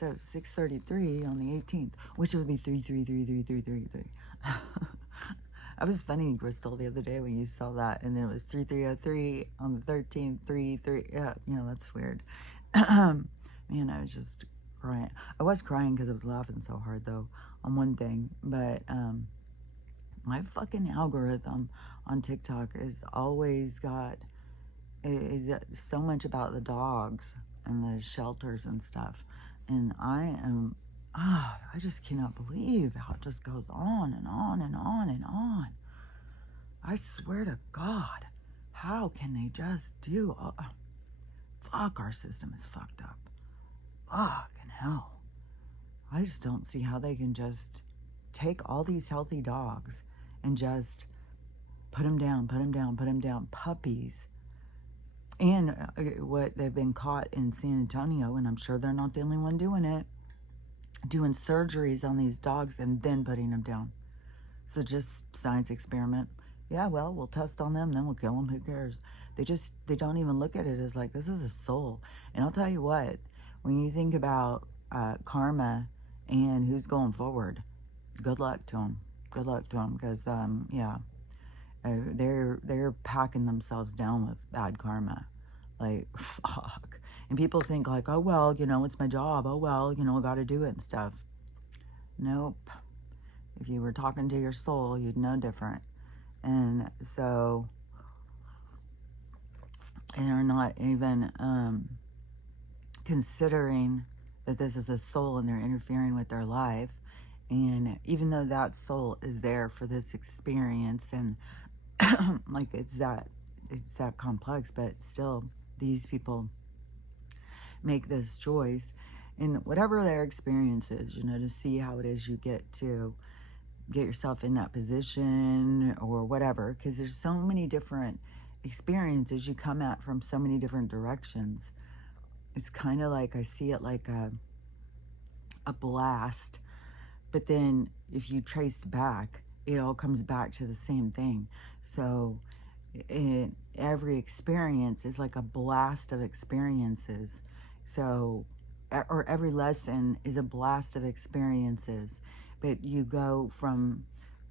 So 6:33 on the 18th, which would be 3333333. I was funny, Crystal, the other day when you saw that, and then it was 3303 on the 13th, 33. Yeah, that's weird. Man, I was just crying. I was crying because I was laughing so hard, though, on one thing. But my fucking algorithm on TikTok is always got is so much about the dogs and the shelters and stuff, and I just cannot believe how it just goes on and on and on and on. I swear to God, how can they just do fuck, our system is fucked up. Fucking hell. I just don't see how they can just take all these healthy dogs and just put them down, puppies. And what they've been caught in San Antonio, and I'm sure they're not the only one doing it, doing surgeries on these dogs and then putting them down. So just science experiment. Yeah, well, we'll test on them, then we'll kill them. Who cares? They don't even look at it as like, this is a soul. And I'll tell you what, when you think about karma and who's going forward, good luck to them. Good luck to them, because they're packing themselves down with bad karma. Like, fuck. And people think like, oh, well, it's my job. Oh, well, I got to do it and stuff. Nope. If you were talking to your soul, you'd know different. And so, and they're not even considering that this is a soul and they're interfering with their life. And even though that soul is there for this experience, and like it's that complex, but still these people make this choice in whatever their experience is, to see how it is you get yourself in that position or whatever, because there's so many different experiences you come at from so many different directions. It's kind of like, I see it like a blast, but then if you traced back, it all comes back to the same thing. So every experience is like a blast of experiences. So, or every lesson is a blast of experiences, but you go from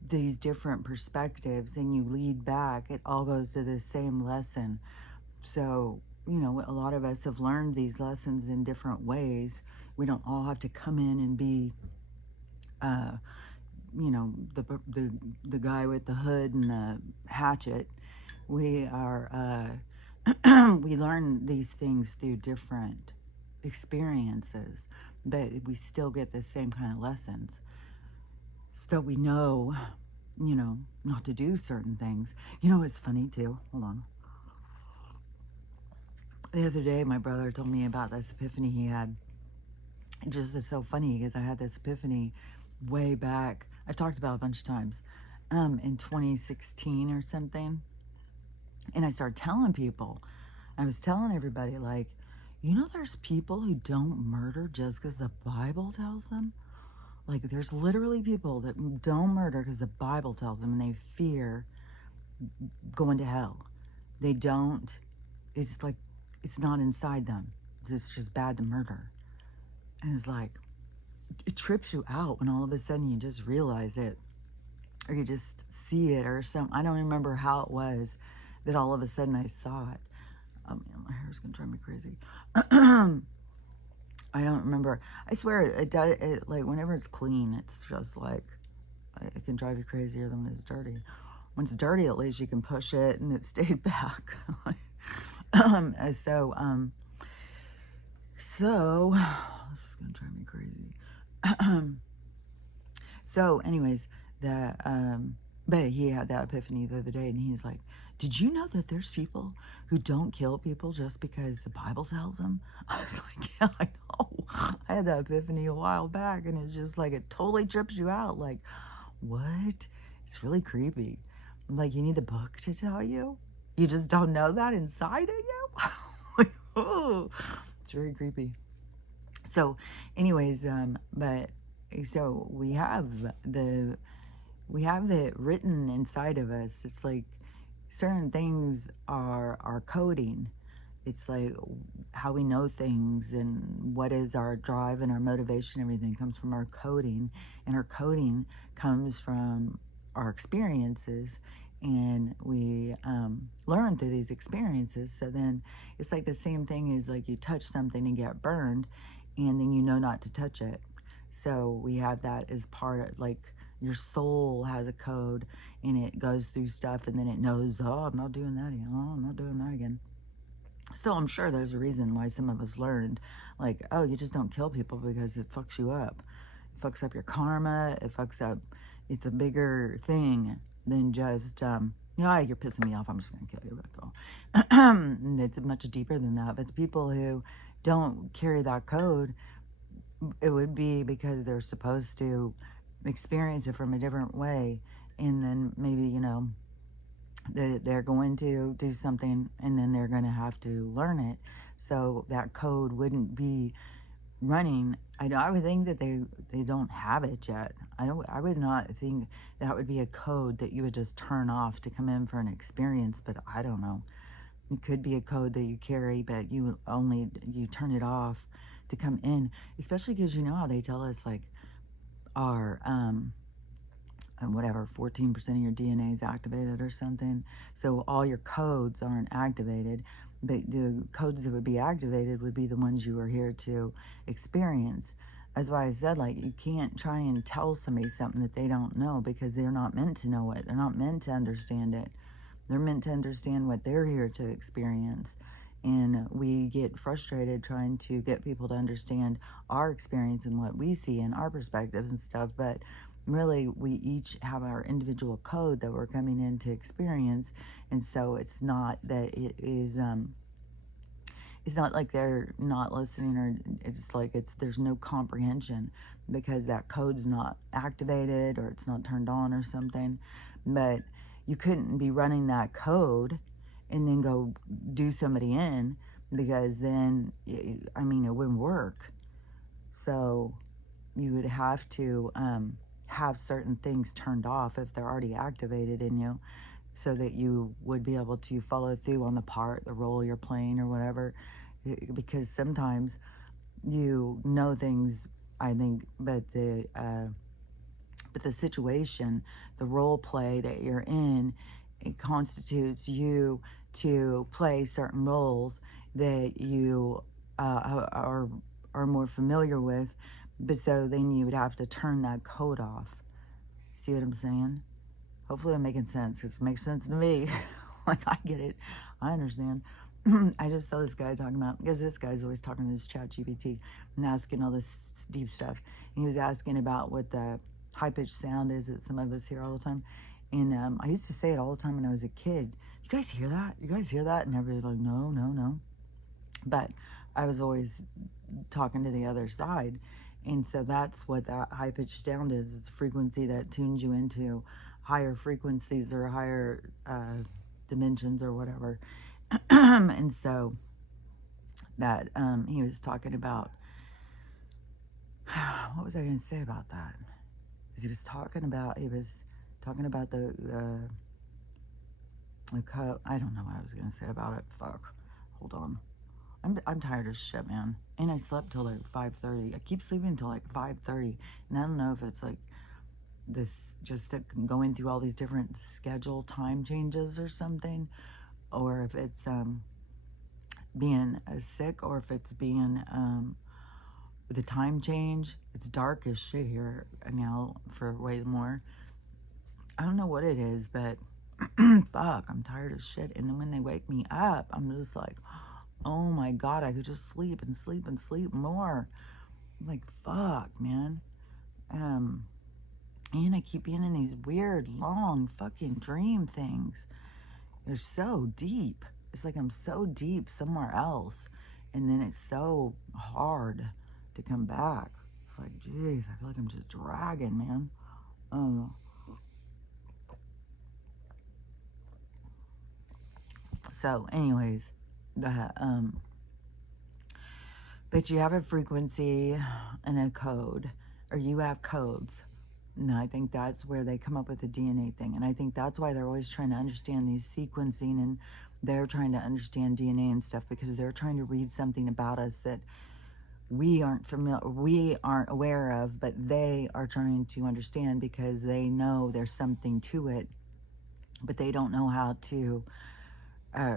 these different perspectives and you lead back, it all goes to the same lesson. So, a lot of us have learned these lessons in different ways. We don't all have to come in and be the guy with the hood and the hatchet. We are we learn these things through different experiences, but we still get the same kind of lessons. So we know, not to do certain things. It's funny too. Hold on. The other day, my brother told me about this epiphany he had. It just is so funny because I had this epiphany way back. I've talked about it a bunch of times, in 2016 or something. And I started telling people, I was telling everybody, like, there's people who don't murder just because the Bible tells them. Like, there's literally people that don't murder because the Bible tells them, and they fear going to hell. They don't, it's like, it's not inside them. It's just bad to murder. And it's like, it trips you out when all of a sudden you just realize it, or you just see it, or I don't remember how it was that all of a sudden I saw it. Oh man, my hair's gonna drive me crazy. I don't remember. I swear it does. Like whenever it's clean, it's just like, it can drive you crazier than when it's dirty. When it's dirty, at least you can push it and it stays back. So this is gonna drive me crazy. So anyways, but he had that epiphany the other day, and he's like, did you know that there's people who don't kill people just because the Bible tells them? I was like, yeah, I know. I had that epiphany a while back, and it's just like, it totally trips you out. Like, what? It's really creepy. Like, you need the book to tell you? You just don't know that inside of you? Like, oh, it's very creepy. So anyways, so we have it written inside of us. It's like certain things are coding, It's like how we know things and what is our drive and our motivation. Everything comes from our coding, and our coding comes from our experiences, and we learn through these experiences. So then it's like the same thing as like you touch something and get burned, and then you know not to touch it. So we have that as part of, like, your soul has a code, and it goes through stuff, and then it knows, oh, I'm not doing that again. Oh, I'm not doing that again. So I'm sure there's a reason why some of us learned, like, oh, you just don't kill people because it fucks you up. It fucks up your karma. It fucks up, it's a bigger thing than just, yeah, you're pissing me off, I'm just going to kill you. Let go. And it's much deeper than that. But the people who don't carry that code, it would be because they're supposed to experience it from a different way. And then maybe, you know, they're going to do something, and then they're going to have to learn it. So that code wouldn't be running. I would think that they don't have it yet. I would not think that would be a code that you would just turn off to come in for an experience, but I don't know. It could be a code that you carry, but you turn it off to come in, especially because you know how they tell us, like, our whatever, 14% of your DNA is activated or something. So all your codes aren't activated, but the codes that would be activated would be the ones you are here to experience. That's why I said, like, you can't try and tell somebody something that they don't know, because they're not meant to know it. They're not meant to understand it. They're meant to understand what they're here to experience. And we get frustrated trying to get people to understand our experience and what we see and our perspectives and stuff, but really we each have our individual code that we're coming in to experience. And so it's not that it is it's not like they're not listening, or it's like there's no comprehension because that code's not activated or it's not turned on or something. But you couldn't be running that code and then go do somebody in, because then, I mean, it wouldn't work. So you would have to have certain things turned off if they're already activated in you, so that you would be able to follow through on the role you're playing or whatever. Because sometimes you know things, I think, but the situation, the role play that you're in, it constitutes you to play certain roles that you are more familiar with. But so then you would have to turn that code off. See what I'm saying? Hopefully I'm making sense, because it makes sense to me. Like, I get it. I understand. I just saw this guy talking about, because this guy's always talking to this chat GPT and asking all this deep stuff. And he was asking about what the high-pitched sound is that some of us hear all the time. And I used to say it all the time when I was a kid. You guys hear that? You guys hear that? And everybody's like, no, no, no. But I was always talking to the other side. And so that's what that high-pitched sound is. It's a frequency that tunes you into higher frequencies or higher dimensions or whatever. And so that he was talking about, what was I going to say about that? Because he was talking about the I don't know what I was going to say about it. Fuck. Hold on. I'm tired as shit, man. And I slept till like 5:30. I keep sleeping till like 5:30. And I don't know if it's like this, just going through all these different schedule time changes or something, or if it's being sick, or if it's being the time change. It's dark as shit here now for way more. I don't know what it is, but fuck, I'm tired as shit. And then when they wake me up, I'm just like, oh my God, I could just sleep and sleep and sleep more. I'm like, fuck, man. And I keep being in these weird, long fucking dream things. They're so deep. It's like I'm so deep somewhere else. And then it's so hard to come back. It's like, geez, I feel like I'm just dragging, man. So anyways, but you have a frequency and a code, or you have codes. And I think that's where they come up with the DNA thing. And I think that's why they're always trying to understand these sequencing and They're trying to understand DNA and stuff because they're trying to read something about us that we aren't aware of, but they are trying to understand because they know there's something to it, but they don't know how to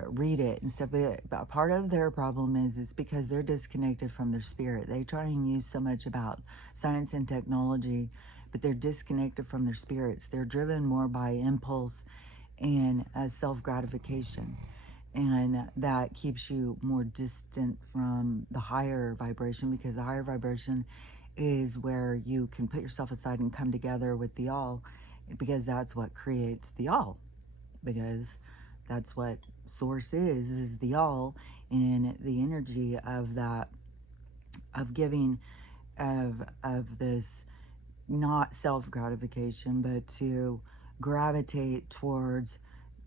read it and stuff. But part of their problem is because they're disconnected from their spirit. They try and use so much about science and technology, but they're disconnected from their spirits. They're driven more by impulse and self-gratification. And that keeps you more distant from the higher vibration, because the higher vibration is where you can put yourself aside and come together with the all, because that's what creates the all, because that's what source is the all, and the energy of that, of giving, of this, not self-gratification, but to gravitate towards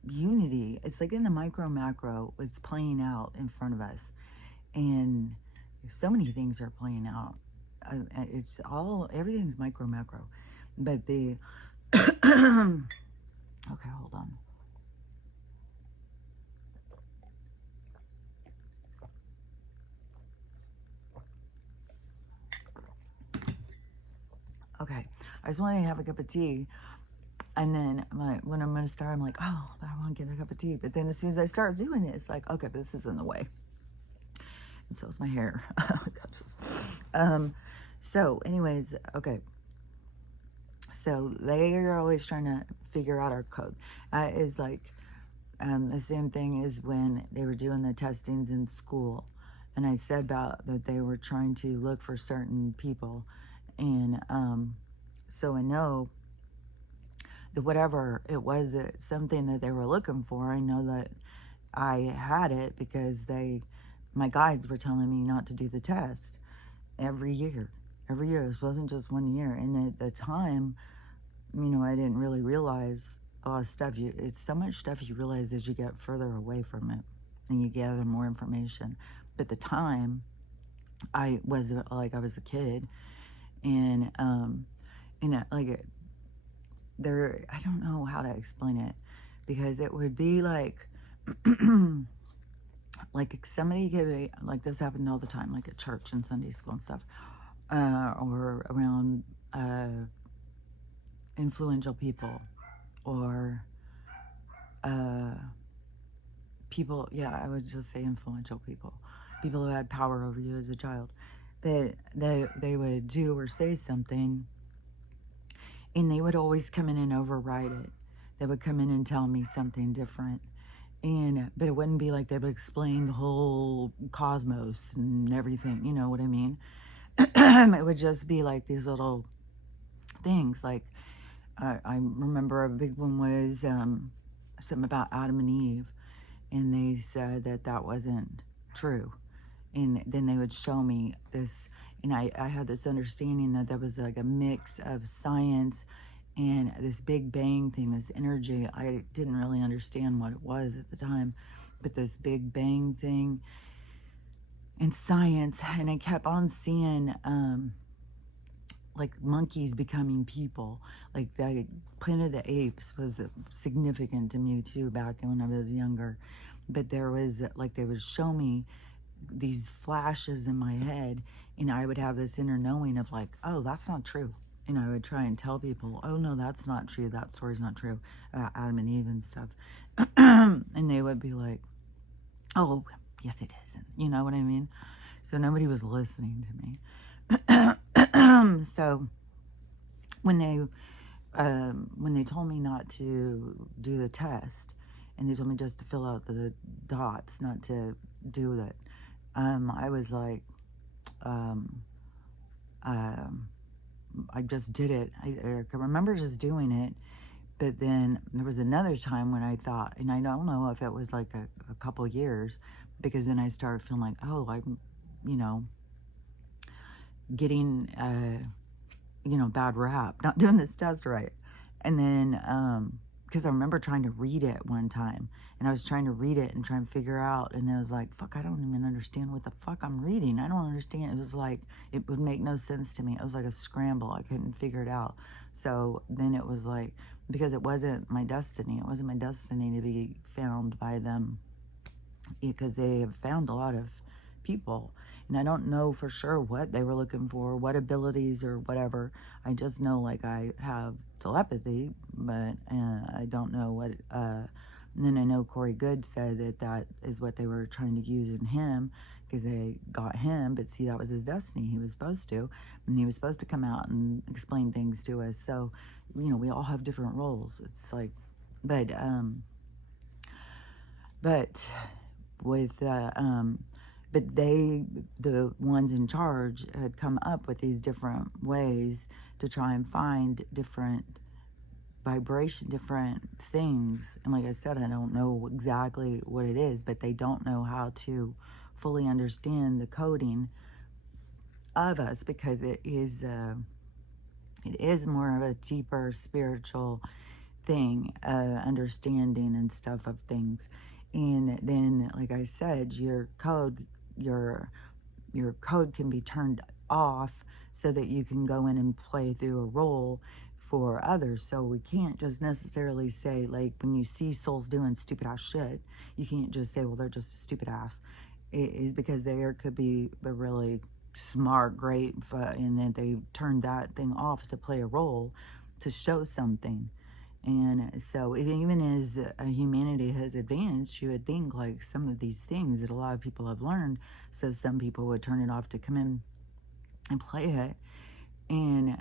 unity. It's like in the micro macro, it's playing out in front of us, and so many things are playing out. It's all, everything's micro macro, but the okay, hold on. Okay, I just want to have a cup of tea. And then when I'm going to start, I'm like, oh, I want to get a cup of tea. But then as soon as I start doing it, it's like, okay, but this is in the way. And so is my hair. So anyways, okay. So they are always trying to figure out our code. Is like the same thing as when they were doing the testings in school. And I said about that they were trying to look for certain people. And so I know that whatever it was, something that they were looking for, I know that I had it because my guides were telling me not to do the test every year. Every year. This wasn't just 1 year. And at the time, I didn't really realize all this stuff. It's so much stuff you realize as you get further away from it and you gather more information. But at the time, I was a kid, and I don't know how to explain it, because it would be like like somebody could be like, this happened all the time, like at church and Sunday school and stuff, or around influential people, or people, yeah, I would just say influential people who had power over you as a child, that they would do or say something, and they would always come in and override it. They would come in and tell me something different. But it wouldn't be like they would explain the whole cosmos and everything, you know what I mean? It would just be like these little things. Like, I remember a big one was something about Adam and Eve, and they said that wasn't true. And then they would show me this, and I had this understanding that there was like a mix of science and this Big Bang thing, this energy. I didn't really understand what it was at the time, but this Big Bang thing and science, and I kept on seeing like monkeys becoming people. Like the Planet of the Apes was significant to me too back when I was younger. But there was, like, they would show me these flashes in my head, and I would have this inner knowing of like, oh, that's not true. And I would try and tell people, oh no, that's not true, that story's not true, about Adam and Eve and stuff. And they would be like, oh yes it is, you know what I mean? So nobody was listening to me. So when they told me not to do the test, and they told me just to fill out the dots, not to do it, I was like, I just did it. I can remember just doing it. But then there was another time when I thought, and I don't know if it was like a couple years, because then I started feeling like, oh, I'm, getting, bad rap, not doing this test right. And then, because I remember trying to read it one time, and I was trying to read it and try and figure out, and then I was like, fuck, I don't even understand what the fuck I'm reading. I don't understand. It was like, it would make no sense to me. It was like a scramble. I couldn't figure it out. So then it was like, because it wasn't my destiny. It wasn't my destiny to be found by them because they have found a lot of people. And I don't know for sure what they were looking for, what abilities or whatever. I just know, like, I have telepathy, but I don't know what. And then I know Corey Good said that that is what they were trying to use in him, because they got him. But see, that was his destiny. He was supposed to, and he was supposed to come out and explain things to us. So, we all have different roles. It's like, but but with but the ones in charge, had come up with these different ways to try and find different vibration, different things. And like I said, I don't know exactly what it is, but they don't know how to fully understand the coding of us, because it is more of a deeper spiritual thing, understanding and stuff of things. And then, like I said, your code can be turned off so that you can go in and play through a role for others. So we can't just necessarily say, like, when you see souls doing stupid ass shit, you can't just say, well, they're just a stupid ass. It is because there could be a really smart, great, and then they turned that thing off to play a role, to show something. And so even as humanity has advanced, you would think, like, some of these things that a lot of people have learned, so some people would turn it off to come in and play it. And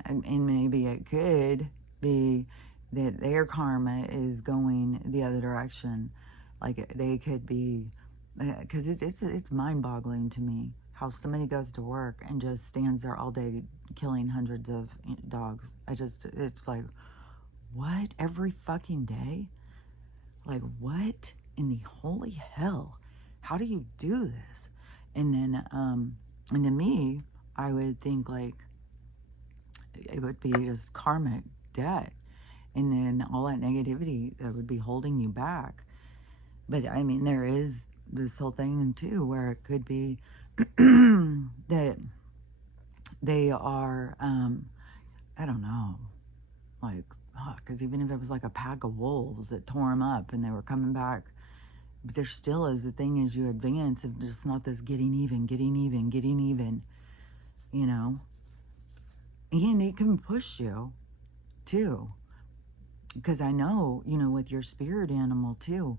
maybe it could be that their karma is going the other direction. Like, they could be, because it's mind-boggling to me how somebody goes to work and just stands there all day killing hundreds of dogs. It's like, what? Every fucking day? Like, what in the holy hell? How do you do this? And then, and to me, I would think, like, it would be just karmic debt. And then all that negativity that would be holding you back. But I mean, there is this whole thing too, where it could be that they are, I don't know, like, because even if it was like a pack of wolves that tore them up and they were coming back, but there still is the thing, as you advance, of just not this getting even, and it can push you too, because I know, with your spirit animal too,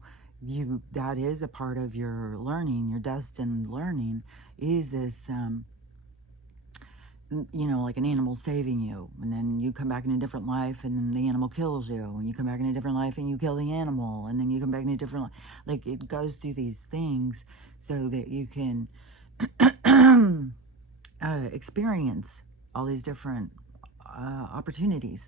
that is a part of your learning, your destined learning, is this like an animal saving you, and then you come back in a different life, and then the animal kills you, and you come back in a different life, and you kill the animal, and then you come back in a different life. Like, it goes through these things so that you can experience all these different opportunities.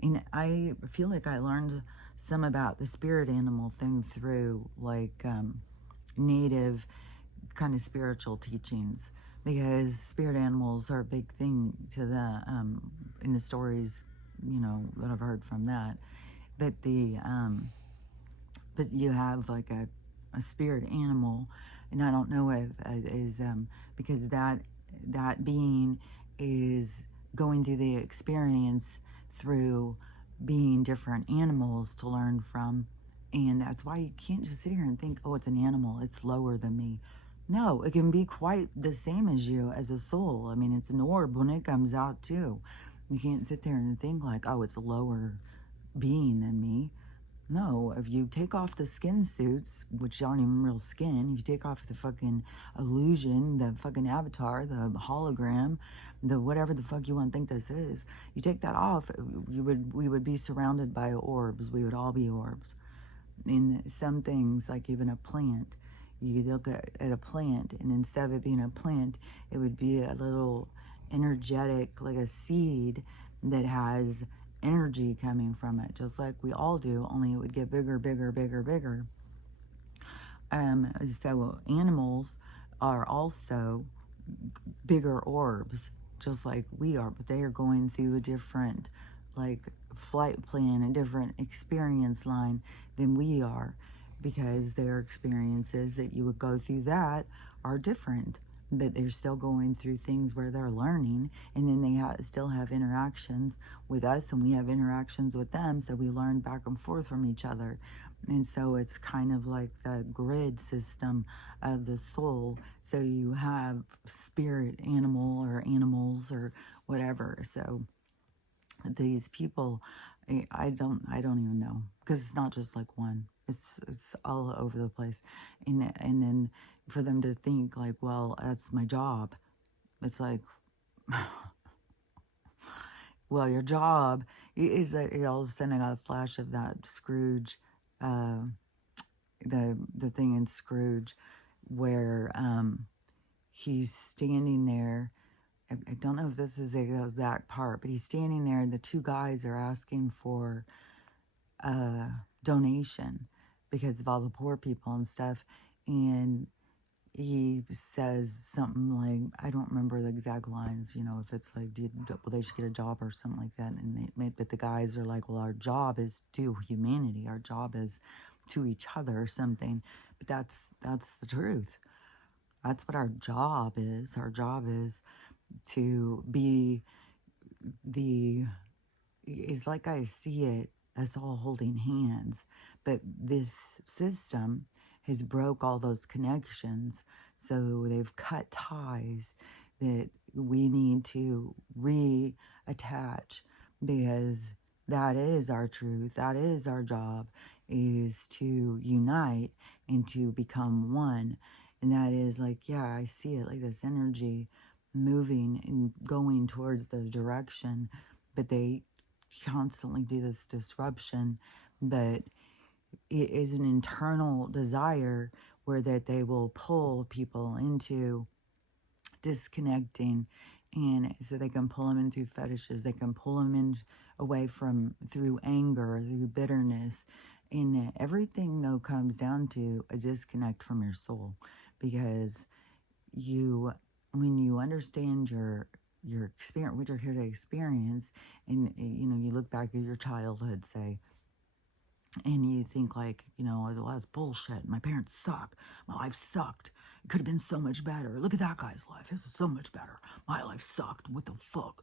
And I feel like I learned some about the spirit animal thing through, like, native kind of spiritual teachings, because spirit animals are a big thing to the in the stories, that I've heard from that. But but you have, like, a spirit animal, and I don't know if it is because that being is going through the experience through being different animals to learn from. And that's why you can't just sit here and think, oh, it's an animal, it's lower than me. No, it can be quite the same as you, as a soul. I mean, it's an orb when it comes out too. You can't sit there and think like, oh, it's a lower being than me. No, if you take off the skin suits, which aren't even real skin, if you take off the fucking illusion, the fucking avatar, the hologram, the whatever the fuck you want to think this is, you take that off, we would be surrounded by orbs. We would all be orbs. In some things, like even a plant, you look at a plant, and instead of it being a plant, it would be a little energetic, like a seed that has energy coming from it, just like we all do, only it would get bigger, bigger, bigger, bigger. So animals are also bigger orbs, just like we are, but they are going through a different, like, flight plan, a different experience line than we are, because their experiences that you would go through that are different but they're still going through things where they're learning, and then they still have interactions with us, and we have interactions with them, so we learn back and forth from each other. And so it's kind of like the grid system of the soul. So you have spirit animal or animals or whatever. So these people, I don't even know, because it's not just like one. It's all over the place. And then for them to think like, well, that's my job. It's like, well, your job is that all of a sudden I got a flash of that Scrooge, uh, the thing in Scrooge where he's standing there. I don't know if this is the exact part, but he's standing there and the two guys are asking for a donation because of all the poor people and stuff. And he says something like, I don't remember the exact lines, if it's like, well, they should get a job or something like that. But the guys are like, well, our job is to humanity. Our job is to each other or something. But that's the truth. That's what our job is. Our job is to be is like I see it, us all holding hands. But this system has broke all those connections. So they've cut ties that we need to reattach, because that is our truth. That is our job, is to unite and to become one. And that is like, yeah, I see it like this energy moving and going towards the direction, but they constantly do this disruption. But it is an internal desire where that they will pull people into disconnecting, and so they can pull them in through fetishes, they can pull them in away from through anger, through bitterness. And everything though comes down to a disconnect from your soul, because when you understand your experience, what you're here to experience, and you look back at your childhood, say, and you think like, well, that's bullshit. My parents suck. My life sucked. It could have been so much better. Look at that guy's life. It's so much better. My life sucked. What the fuck?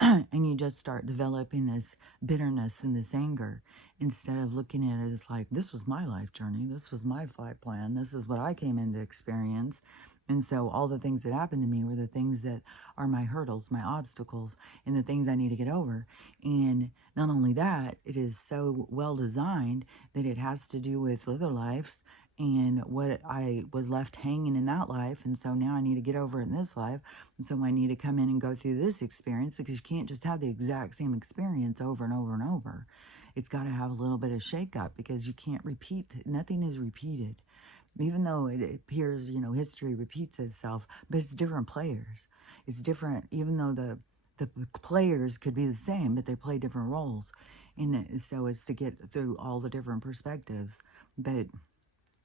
And you just start developing this bitterness and this anger, instead of looking at it as like, this was my life journey. This was my flight plan. This is what I came in to experience. And so all the things that happened to me were the things that are my hurdles, my obstacles, and the things I need to get over. And not only that, it is so well designed that it has to do with other lives and what I was left hanging in that life. And so now I need to get over it in this life. And so I need to come in and go through this experience, because you can't just have the exact same experience over and over and over. It's got to have a little bit of shake up, because you can't repeat. Nothing is repeated. Even though it appears, history repeats itself, but it's different players. It's different, even though the players could be the same, but they play different roles. And so it's to get through all the different perspectives. But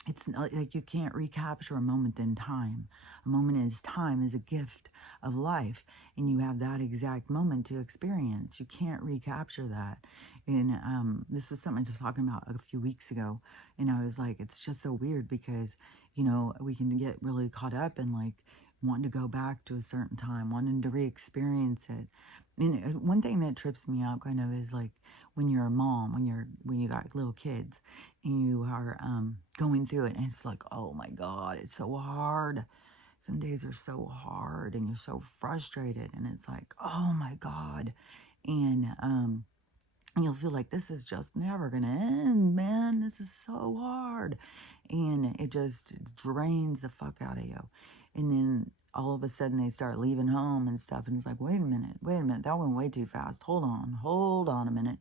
it's not like you can't recapture a moment in time. A moment in time is a gift of life, and you have that exact moment to experience. You can't recapture that. And this was something I was talking about a few weeks ago, and I was like, it's just so weird, because we can get really caught up in like wanting to go back to a certain time, wanting to re-experience it. And one thing that trips me out kind of is like when you're a mom, when you got little kids, and you are going through it, and it's like, oh my God, it's so hard. Some days are so hard, and you're so frustrated, and it's like, oh my God. And you'll feel like this is just never gonna end, man. This is so hard. And it just drains the fuck out of you. And then all of a sudden they start leaving home and stuff, and it's like, wait a minute, that went way too fast. Hold on a minute.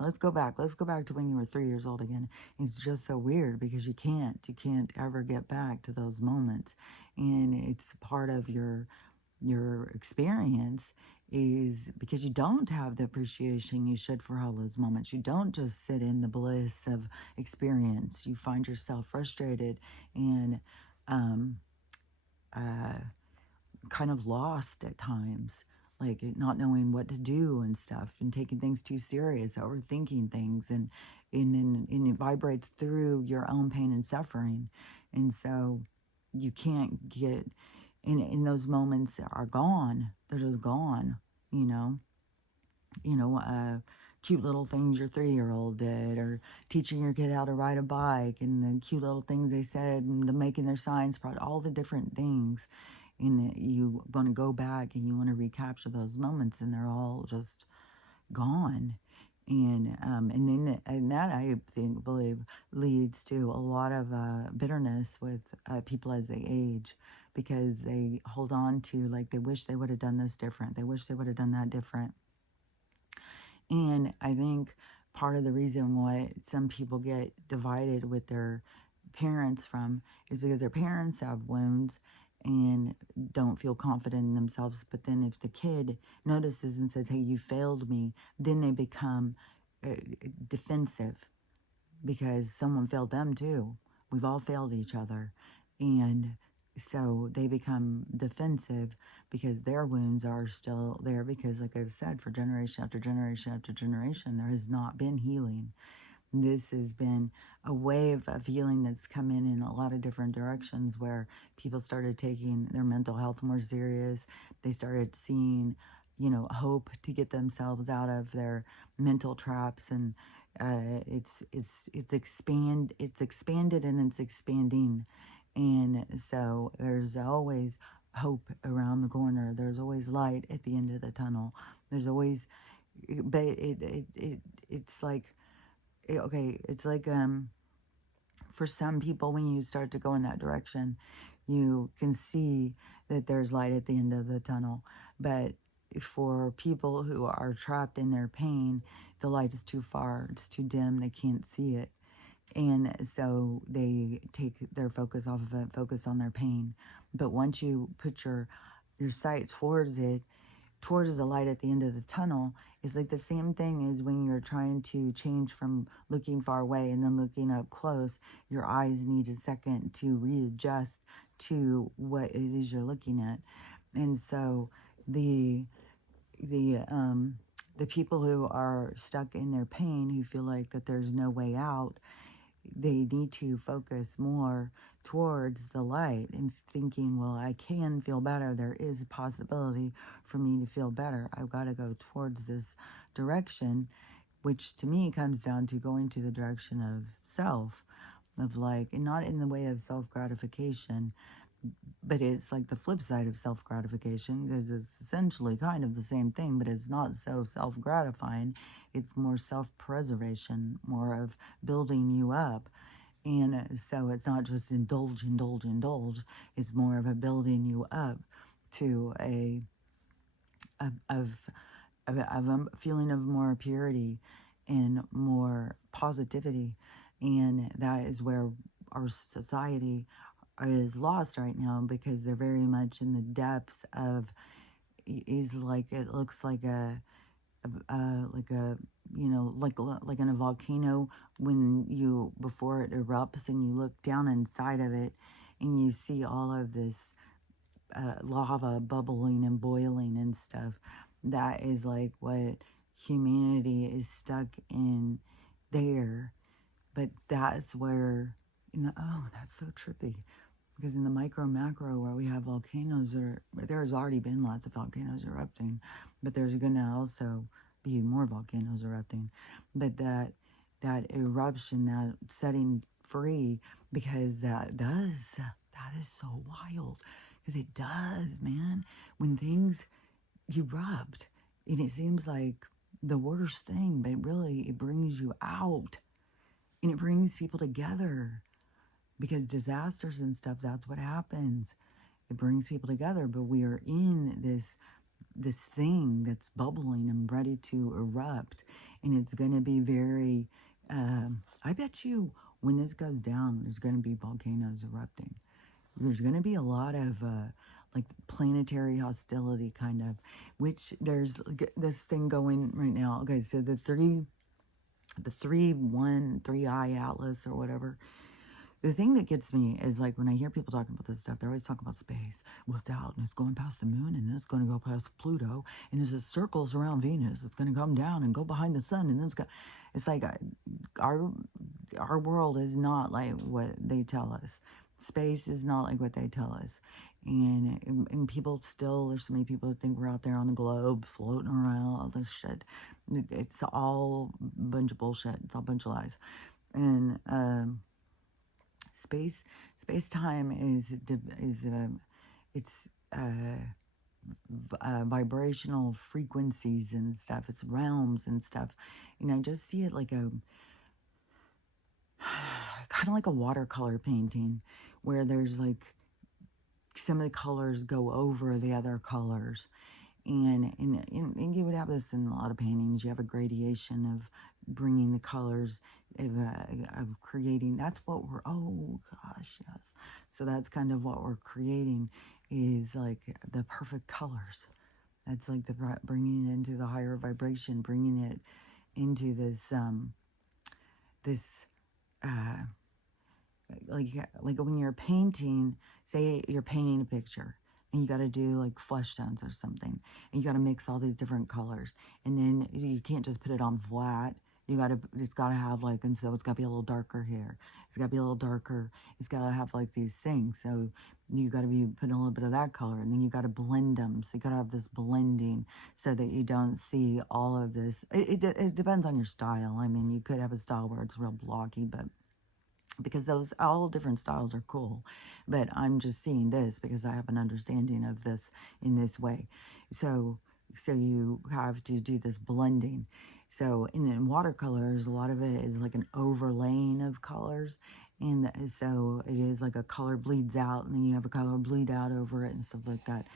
Let's go back to when you were 3 years old again. It's just so weird, because you can't ever get back to those moments. And it's part of your experience, is because you don't have the appreciation you should for all those moments. You don't just sit in the bliss of experience. You find yourself frustrated and kind of lost at times, like not knowing what to do and stuff, and taking things too serious, overthinking things, and it vibrates through your own pain and suffering. And so you can't get And those moments are gone. They're just gone, you know. Cute little things your 3-year-old did, or teaching your kid how to ride a bike, and the cute little things they said, and the making their science project, all the different things. And you want to go back and you want to recapture those moments, and they're all just gone. And that, I believe, leads to a lot of bitterness with people as they age, because they hold on to, like, they wish they would have done this different, they wish they would have done that different. And I think part of the reason why some people get divided with their parents from is because their parents have wounds and don't feel confident in themselves. But then if the kid notices and says, hey, you failed me, then they become defensive, because someone failed them too. We've all failed each other. And so they become defensive because their wounds are still there, because, like I've said, for generation after generation after generation, there has not been healing. This has been a wave of healing that's come in a lot of different directions, where people started taking their mental health more serious. They started seeing, hope to get themselves out of their mental traps, and it's expanded and it's expanding. And so there's always hope around the corner. There's always light at the end of the tunnel. There's always, but it's like, okay, it's like, for some people, when you start to go in that direction, you can see that there's light at the end of the tunnel. But for people who are trapped in their pain, the light is too far, it's too dim, they can't see it. And so they take their focus off of it, focus on their pain. But once you put your sight towards it, towards the light at the end of the tunnel, is like the same thing as when you're trying to change from looking far away and then looking up close. Your eyes need a second to readjust to what it is you're looking at. And so the people who are stuck in their pain, who feel like that there's no way out, they need to focus more towards the light and thinking, well, I can feel better. There is a possibility for me to feel better. I've got to go towards this direction, which to me comes down to going to the direction of self, of like, and not in the way of self-gratification, but it's like the flip side of self-gratification, because it's essentially kind of the same thing, but it's not so self-gratifying. It's more self-preservation, more of building you up. And so it's not just indulge, indulge, indulge. It's more of a building you up to a feeling of more purity and more positivity. And that is where our society is lost right now, because they're very much in the depths of, is like, it looks like like a, like in a volcano, when you, before it erupts and you look down inside of it and you see all of this lava bubbling and boiling and stuff. That is like what humanity is stuck in there. But that's where, oh, that's so trippy. Because in the micro macro, where we have volcanoes, there's already been lots of volcanoes erupting, but there's going to also be more volcanoes erupting. But that eruption, that setting free, because that is so wild. Because it does, man. When things erupt, and it seems like the worst thing, but really it brings you out, and it brings people together. Because disasters and stuff, that's what happens. It brings people together, but we are in this thing that's bubbling and ready to erupt. And it's going to be very, I bet you when this goes down, there's going to be volcanoes erupting. There's going to be a lot of like planetary hostility, kind of, which there's this thing going right now. Okay, so the 3-1-3-eye atlas or whatever. The thing that gets me is, like, when I hear people talking about this stuff, they're always talking about space. Well, it's out, and it's going past the moon, and then it's going to go past Pluto, and as it circles around Venus, it's going to come down and go behind the sun, and then it's like, our world is not like what they tell us. Space is not like what they tell us. And people still, there's so many people that think we're out there on the globe floating around, all this shit. It's all a bunch of bullshit. It's all a bunch of lies. And space time is it's vibrational frequencies and stuff. It's realms and stuff. And I just see it like a kind of like a watercolor painting, where there's like some of the colors go over the other colors. And you would have this in a lot of paintings. You have a gradation of bringing the colors, of creating. That's what we're, oh gosh, yes. So that's kind of what we're creating, is like the perfect colors. That's like the bringing it into the higher vibration, bringing it into this, like when you're painting, say you're painting a picture, and you got to do like flesh tones or something, and you got to mix all these different colors, and then you can't just put it on flat. It's got to have like, and so it's got to be a little darker here. It's got to be a little darker. It's got to have like these things. So you got to be putting a little bit of that color, and then you got to blend them. So you got to have this blending so that you don't see all of this. It depends on your style. I mean, you could have a style where it's real blocky, but because those all different styles are cool, but I'm just seeing this because I have an understanding of this in this way. So you have to do this blending. So in watercolors, a lot of it is like an overlaying of colors, and so it is like a color bleeds out, and then you have a color bleed out over it and stuff like that.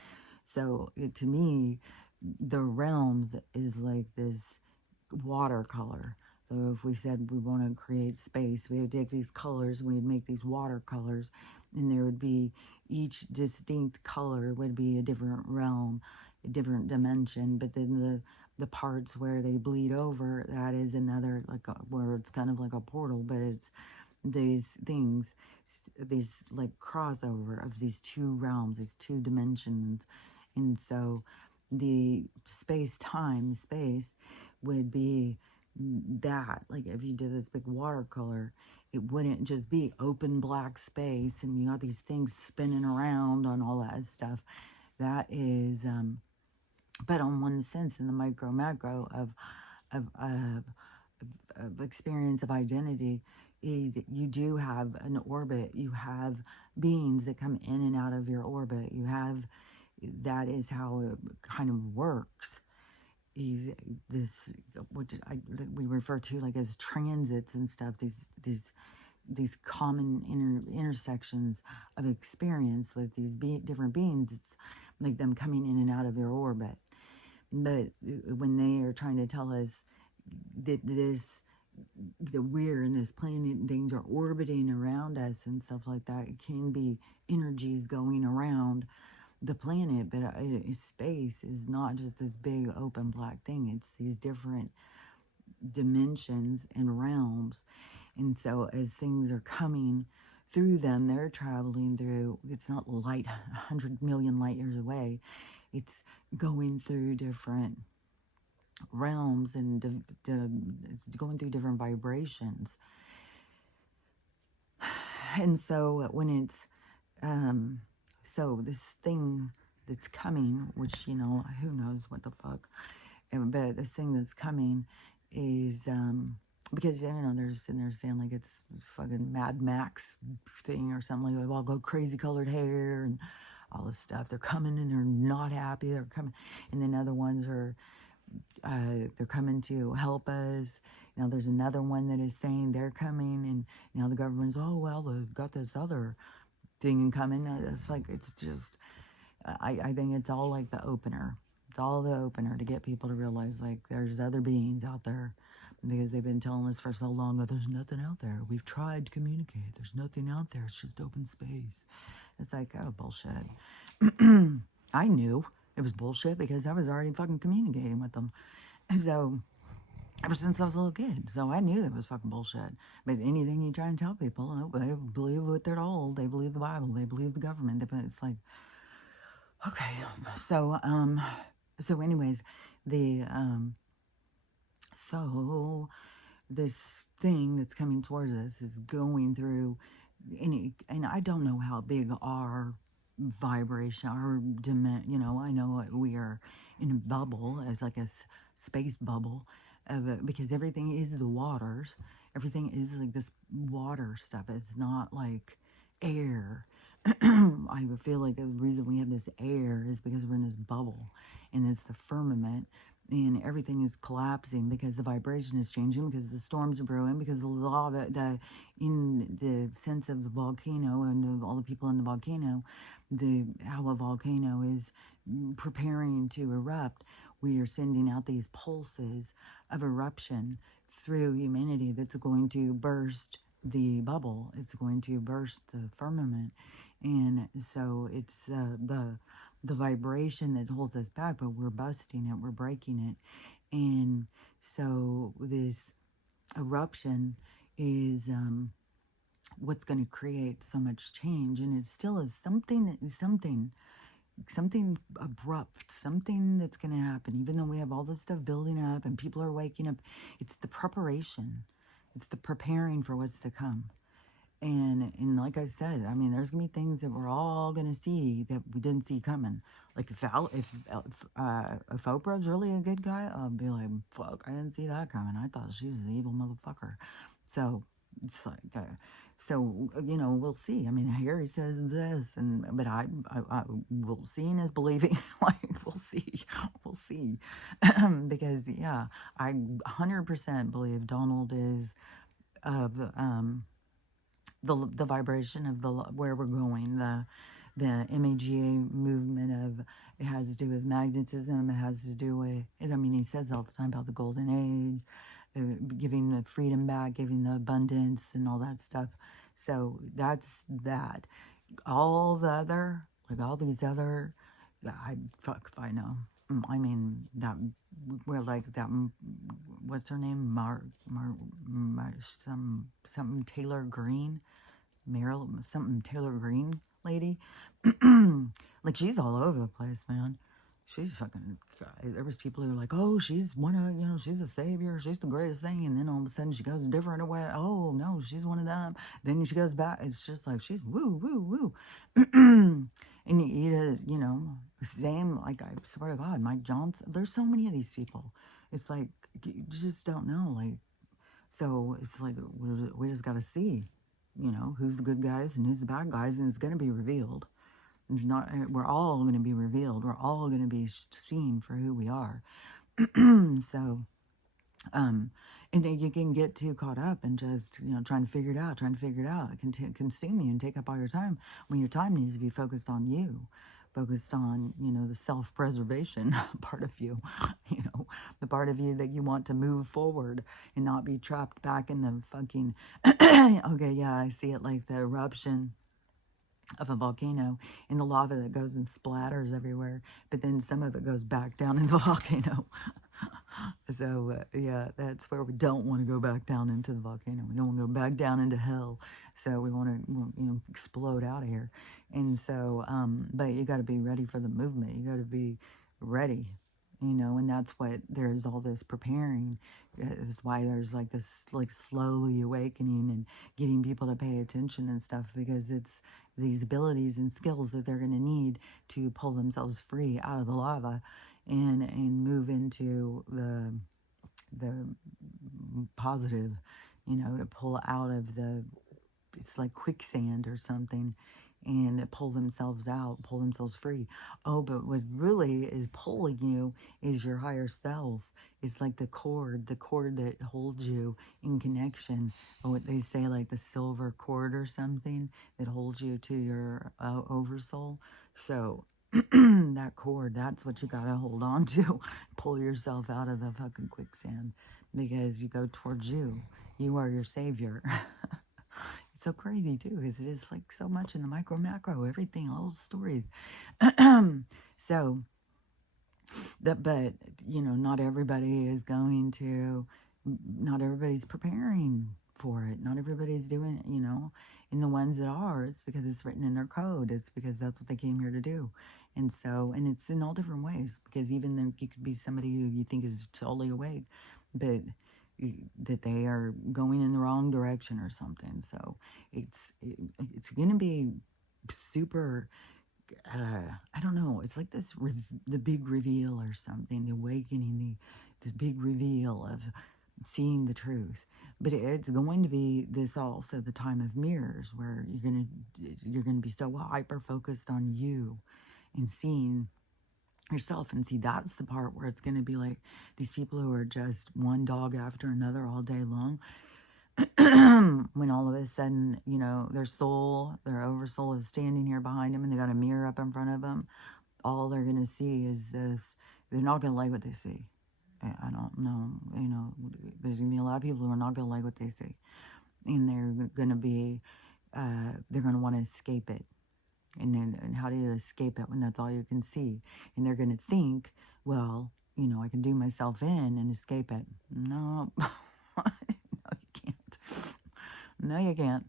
So to me, the realms is like this watercolor. So if we said we want to create space, we would take these colors and we'd make these watercolors, and there would be, each distinct color would be a different realm, a different dimension. But then the parts where they bleed over, that is another, like where it's kind of like a portal, but it's these things, these like crossover of these two realms, these two dimensions. And so the space would be that. Like if you did this big watercolor, it wouldn't just be open black space and you got these things spinning around on all that stuff. That is, but on one sense, in the micro macro of experience of identity, is you do have an orbit. You have beings that come in and out of your orbit. You have, that is how it kind of works. Is this what we refer to like as transits and stuff, these common intersections of experience with these different beings. It's like them coming in and out of your orbit. But when they are trying to tell us that that we're in this planet and things are orbiting around us and stuff like that, it can be energies going around the planet. But space is not just this big open black thing. It's these different dimensions and realms. And so as things are coming through them, they're traveling through, it's not light 100 million light years away. It's going through different realms, and it's going through different vibrations. And so when it's so this thing that's coming, which, you know, who knows what the fuck, but this thing that's coming is, because, you know, they're sitting there saying like it's fucking Mad Max thing or something, like they've all got crazy colored hair and all this stuff. They're coming and they're not happy. They're coming. And then other ones are, they're coming to help us. You know, there's another one that is saying they're coming, and now the government's, oh, well, they've got this other thing coming. It's like, it's just, I think it's all like the opener. It's all the opener to get people to realize like there's other beings out there, because they've been telling us for so long that there's nothing out there. We've tried to communicate. There's nothing out there. It's just open space. It's like, oh, bullshit. I knew it was bullshit because I was already fucking communicating with them. So ever since I was a little kid. So I knew it was fucking bullshit. But anything you try and tell people, they believe what they're told. They believe the Bible. They believe the government. It's like, okay. So anyways, so this thing that's coming towards us is going through and I don't know how big our vibration, our I know we are in a bubble, as like a space bubble, because everything is the waters. Everything is like this water stuff. It's not like air. I feel like the reason we have this air is because we're in this bubble, and it's the firmament, and everything is collapsing because the vibration is changing, because the storms are brewing, because the lava, in the sense of the volcano and all the people in the volcano, how a volcano is preparing to erupt. We are sending out these pulses of eruption through humanity that's going to burst the bubble. It's going to burst the firmament, and so it's the vibration that holds us back, but we're busting it, we're breaking it. And so this eruption is what's going to create so much change, and it still is something abrupt, something that's going to happen, even though we have all this stuff building up and people are waking up. It's the preparation, it's the preparing for what's to come. And like I said, I mean, there's gonna be things that we're all gonna see that we didn't see coming. Like if Oprah's really a good guy, I'll be like, fuck, I didn't see that coming. I thought she was an evil motherfucker. So it's like, we'll see. I mean, Harry says this, but seeing is believing. Like we'll see, because yeah, I 100% believe Donald is of the vibration of where we're going, the MAGA movement of, it has to do with magnetism, it has to do with, I mean, he says all the time about the golden age, giving the freedom back, giving the abundance and all that stuff. So that's that. All the other, like all these other, fuck if I know. I mean, that, we're like that, what's her name? Something Taylor Green, Meryl, something Taylor Green lady. Like, she's all over the place, man. She's fucking, there was people who were like, oh, she's one of, she's a savior, she's the greatest thing, and then all of a sudden she goes a different way. Oh, no, she's one of them. Then she goes back. It's just like, she's woo, woo, woo. And same, like, I swear to God, Mike Johnson, there's so many of these people. It's like, you just don't know, like, so it's like, we just got to see, who's the good guys and who's the bad guys, and it's going to be revealed. We're all going to be revealed. We're all going to be seen for who we are. So, and then you can get too caught up and just, trying to figure it out. It can consume you and take up all your time, when your time needs to be focused on you, focused on, the self-preservation part of you, the part of you that you want to move forward and not be trapped back in the fucking, okay, yeah, I see it like the eruption of a volcano, and the lava that goes and splatters everywhere, but then some of it goes back down in the volcano. So yeah, that's where we don't want to go back down into the volcano. We don't want to go back down into hell. So we want to, explode out of here. And so, but you got to be ready for the movement. You got to be ready, and that's what there's all this preparing. Is why there's like this, like, slowly awakening and getting people to pay attention and stuff, because it's these abilities and skills that they're going to need to pull themselves free out of the lava and move into the positive, to pull out of it's like quicksand or something, and pull themselves out, pull themselves free. Oh, but what really is pulling you is your higher self. It's like the cord that holds you in connection, or what they say, like the silver cord or something, that holds you to your oversoul. So that cord, that's what you gotta hold on to. Pull yourself out of the fucking quicksand, because you go towards you. You are your savior. It's so crazy too, because it is like so much in the micro, macro, everything, all those stories. So, but not everybody is not everybody's preparing for it. Not everybody's doing, and the ones that are, it's because it's written in their code. It's because that's what they came here to do. And so, and it's in all different ways, because even though you could be somebody who you think is totally awake, but that they are going in the wrong direction or something. So it's going to be super I don't know, it's like this, the big reveal or something, the awakening, this big reveal of seeing the truth. But it's going to be this also the time of mirrors, where you're gonna be so hyper focused on you and seeing yourself. And see, that's the part where it's gonna be like these people who are just one dog after another all day long. When all of a sudden, you know, their oversoul is standing here behind them, and they got a mirror up in front of them, all they're going to see is this. They're not going to like what they see. I don't know, you know, there's going to be a lot of people who are not going to like what they see. And they're going to be, they're going to want to escape it. And how do you escape it when that's all you can see? And they're going to think, well, you know, I can do myself in and escape it. No, no, you can't. No, you can't.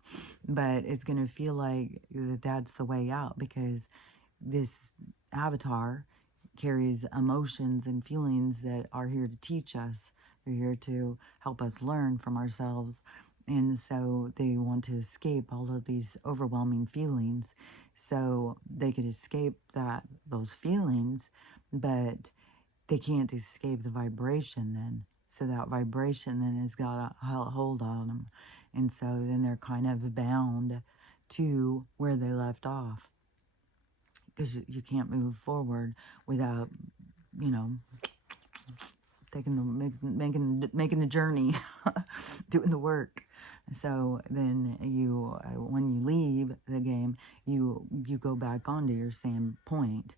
But it's going to feel like that's the way out, because this avatar carries emotions and feelings that are here to teach us. They're here to help us learn from ourselves. And so they want to escape all of these overwhelming feelings so they could escape those feelings, but they can't escape the vibration then. So that vibration then has got a hold on them. And so then they're kind of bound to where they left off, because you can't move forward without, you know, making the journey, doing the work. So then you, when you leave the game, you go back onto your same point.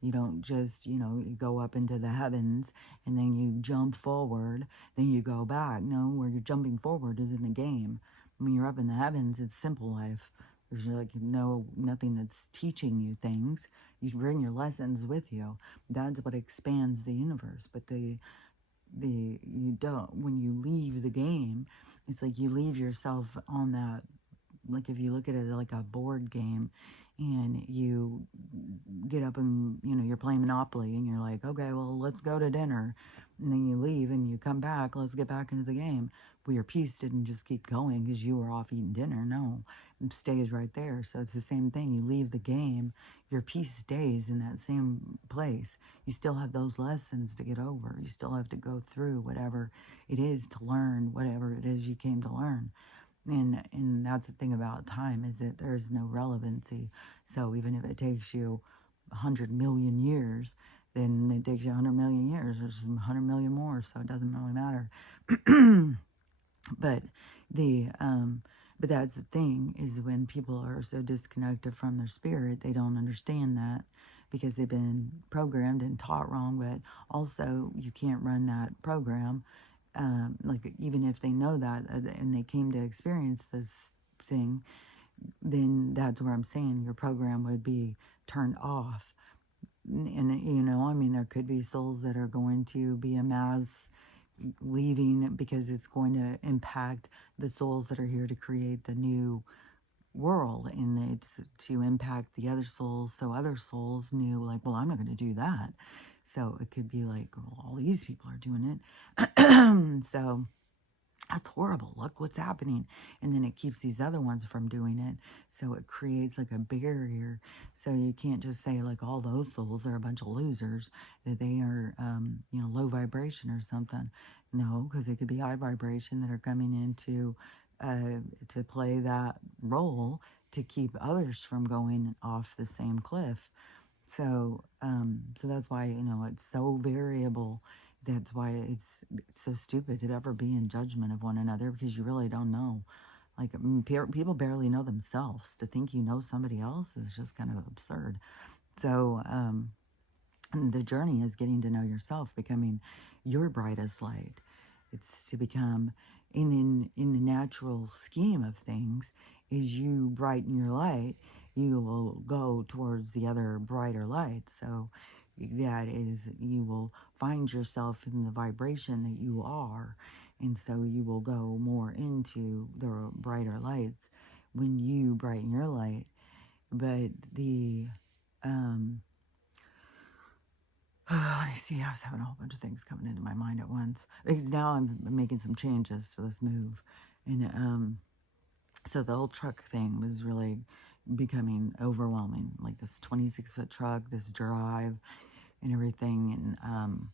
You don't just, you know, you go up into the heavens and then you jump forward, then you go back. No, where you're jumping forward is in the game. When you're up in the heavens, it's simple life. There's like nothing that's teaching you things. You bring your lessons with you. That's what expands the universe. But you don't, when you leave the game, it's like you leave yourself on that, like if you look at it like a board game, and you get up and, you know, you're playing Monopoly, and you're like, okay, well, let's go to dinner. And then you leave and you come back, let's get back into the game. Well, your piece didn't just keep going because you were off eating dinner. No, it stays right there. So it's the same thing. You leave the game, your piece stays in that same place. You still have those lessons to get over. You still have to go through whatever it is to learn, whatever it is you came to learn. And that's the thing about time, is that there's no relevancy. So even if it takes you 100 million years, then it takes you 100 million years. There's 100 million more, so it doesn't really matter. But but that's the thing, is when people are so disconnected from their spirit, they don't understand that, because they've been programmed and taught wrong. But also, you can't run that program. Like, even if they know that and they came to experience this thing, then that's where I'm saying your program would be turned off. And, you know, I mean, there could be souls that are going to be a mass leaving, because it's going to impact the souls that are here to create the new world, and it's to impact the other souls, so other souls knew, like, well, I'm not going to do that. So it could be like, well, all these people are doing it. So that's horrible. Look what's happening. And then it keeps these other ones from doing it. So it creates like a barrier. So you can't just say like all those souls are a bunch of losers, that they are, you know, low vibration or something. No, because they could be high vibration that are coming into to play that role to keep others from going off the same cliff. So, so that's why, you know, it's so variable. That's why it's so stupid to ever be in judgment of one another, because you really don't know. Like, I mean, people barely know themselves. To think you know somebody else is just kind of absurd. So, and the journey is getting to know yourself, becoming your brightest light. It's to become, in the natural scheme of things, is you brighten your light, you will go towards the other brighter light. So that is, you will find yourself in the vibration that you are, and so you will go more into the brighter lights when you brighten your light. But the let me see, I was having a whole bunch of things coming into my mind at once, because now I'm making some changes to this move. And so the old truck thing was really becoming overwhelming. Like this 26-foot truck, this drive and everything. And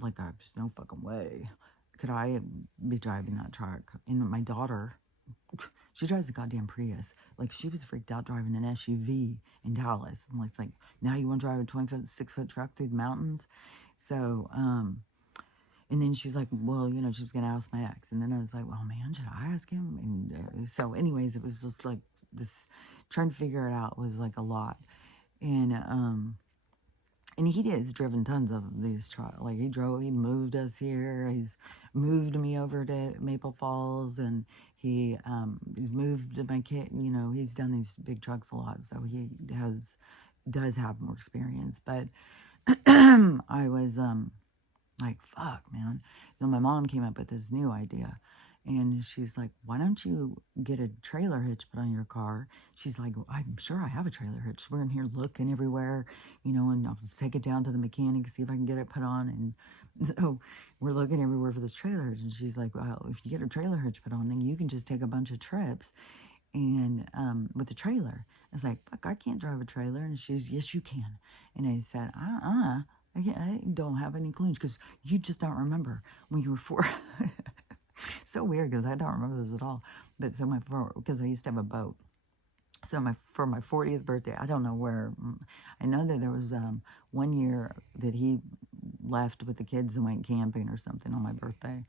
like, there's no fucking way could I be driving that truck. And my daughter, she drives a goddamn Prius. Like, she was freaked out driving an SUV in Dallas. And it's like, now you want to drive a 26-foot truck through the mountains? So, and then she's like, well, you know, she was going to ask my ex. And then I was like, well, man, should I ask him? And so anyways, it was just like this, trying to figure it out was like a lot. And he has driven tons of these trucks. Like, he moved us here. He's moved me over to Maple Falls, and he's moved my kid. You know, he's done these big trucks a lot, so he does have more experience. But I was like, fuck, man. So my mom came up with this new idea. And she's like, why don't you get a trailer hitch put on your car? She's like, well, I'm sure I have a trailer hitch. We're in here looking everywhere, you know, and I'll just take it down to the mechanic, see if I can get it put on. And so we're looking everywhere for this trailer hitch. And she's like, well, if you get a trailer hitch put on, then you can just take a bunch of trips and with the trailer. I was like, fuck, I can't drive a trailer. And she's, yes, you can. And I said, I don't have any clues, because you just don't remember when you were 4. So weird, because I don't remember this at all. But so because I used to have a boat. So for my 40th birthday, I don't know where. I know that there was 1 year that he left with the kids and went camping or something on my birthday.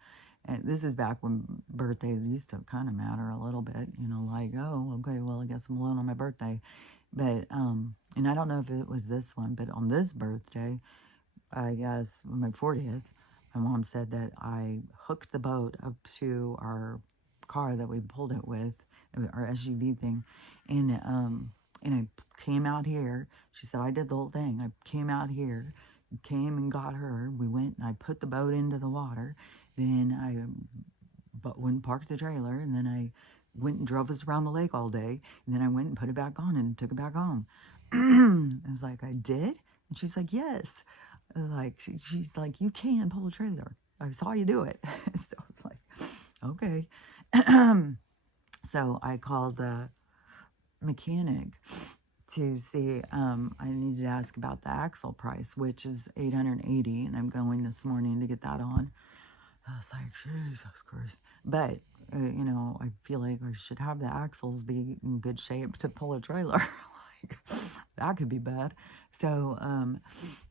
And this is back when birthdays used to kind of matter a little bit, you know, like, oh, okay, well, I guess I'm alone on my birthday. But, and I don't know if it was this one, but on this birthday, I guess my 40th, my mom said that I hooked the boat up to our car that we pulled it with, our SUV thing, and I came out here. She said I did the whole thing. I came out here, came and got her. We went and I put the boat into the water. Then I went and parked the trailer, and then I went and drove us around the lake all day, and then I went and put it back on and took it back home. I was like, I did? And she's like, yes. Like, she's like, you can pull a trailer. I saw you do it. So I was like, okay. So I called the mechanic to see, I needed to ask about the axle price, which is $880, and I'm going this morning to get that on. I was like, Jesus Christ. But, you know, I feel like I should have the axles be in good shape to pull a trailer. Like, that could be bad. So,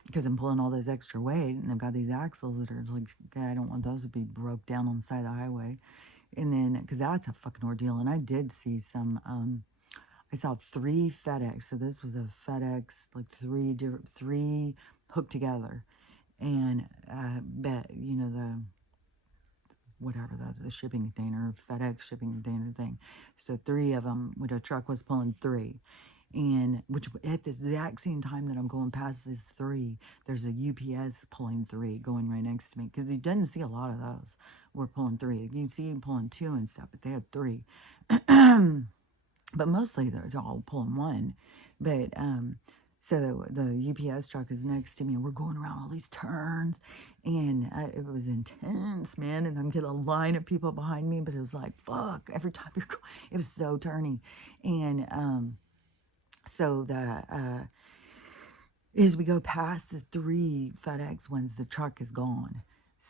because I'm pulling all this extra weight, and I've got these axles that are like, I don't want those to be broke down on the side of the highway. And then, because that's a fucking ordeal. And I did see some, I saw 3 FedEx. So this was a FedEx, like 3 hooked together. And, you know, whatever, the shipping container, FedEx shipping container thing. So 3 of them, with a truck was pulling 3. And which at the exact same time that I'm going past this 3, there's a UPS pulling 3 going right next to me. Because you didn't see a lot of those. We're pulling 3. You see them pulling 2 and stuff, but they had 3. But mostly they're all pulling 1. But so the UPS truck is next to me, and we're going around all these turns, and it was intense, man. And I'm getting a line of people behind me, but it was like, fuck, every time you're going, it was so turny. And so as we go past the 3 FedEx ones, the truck is gone.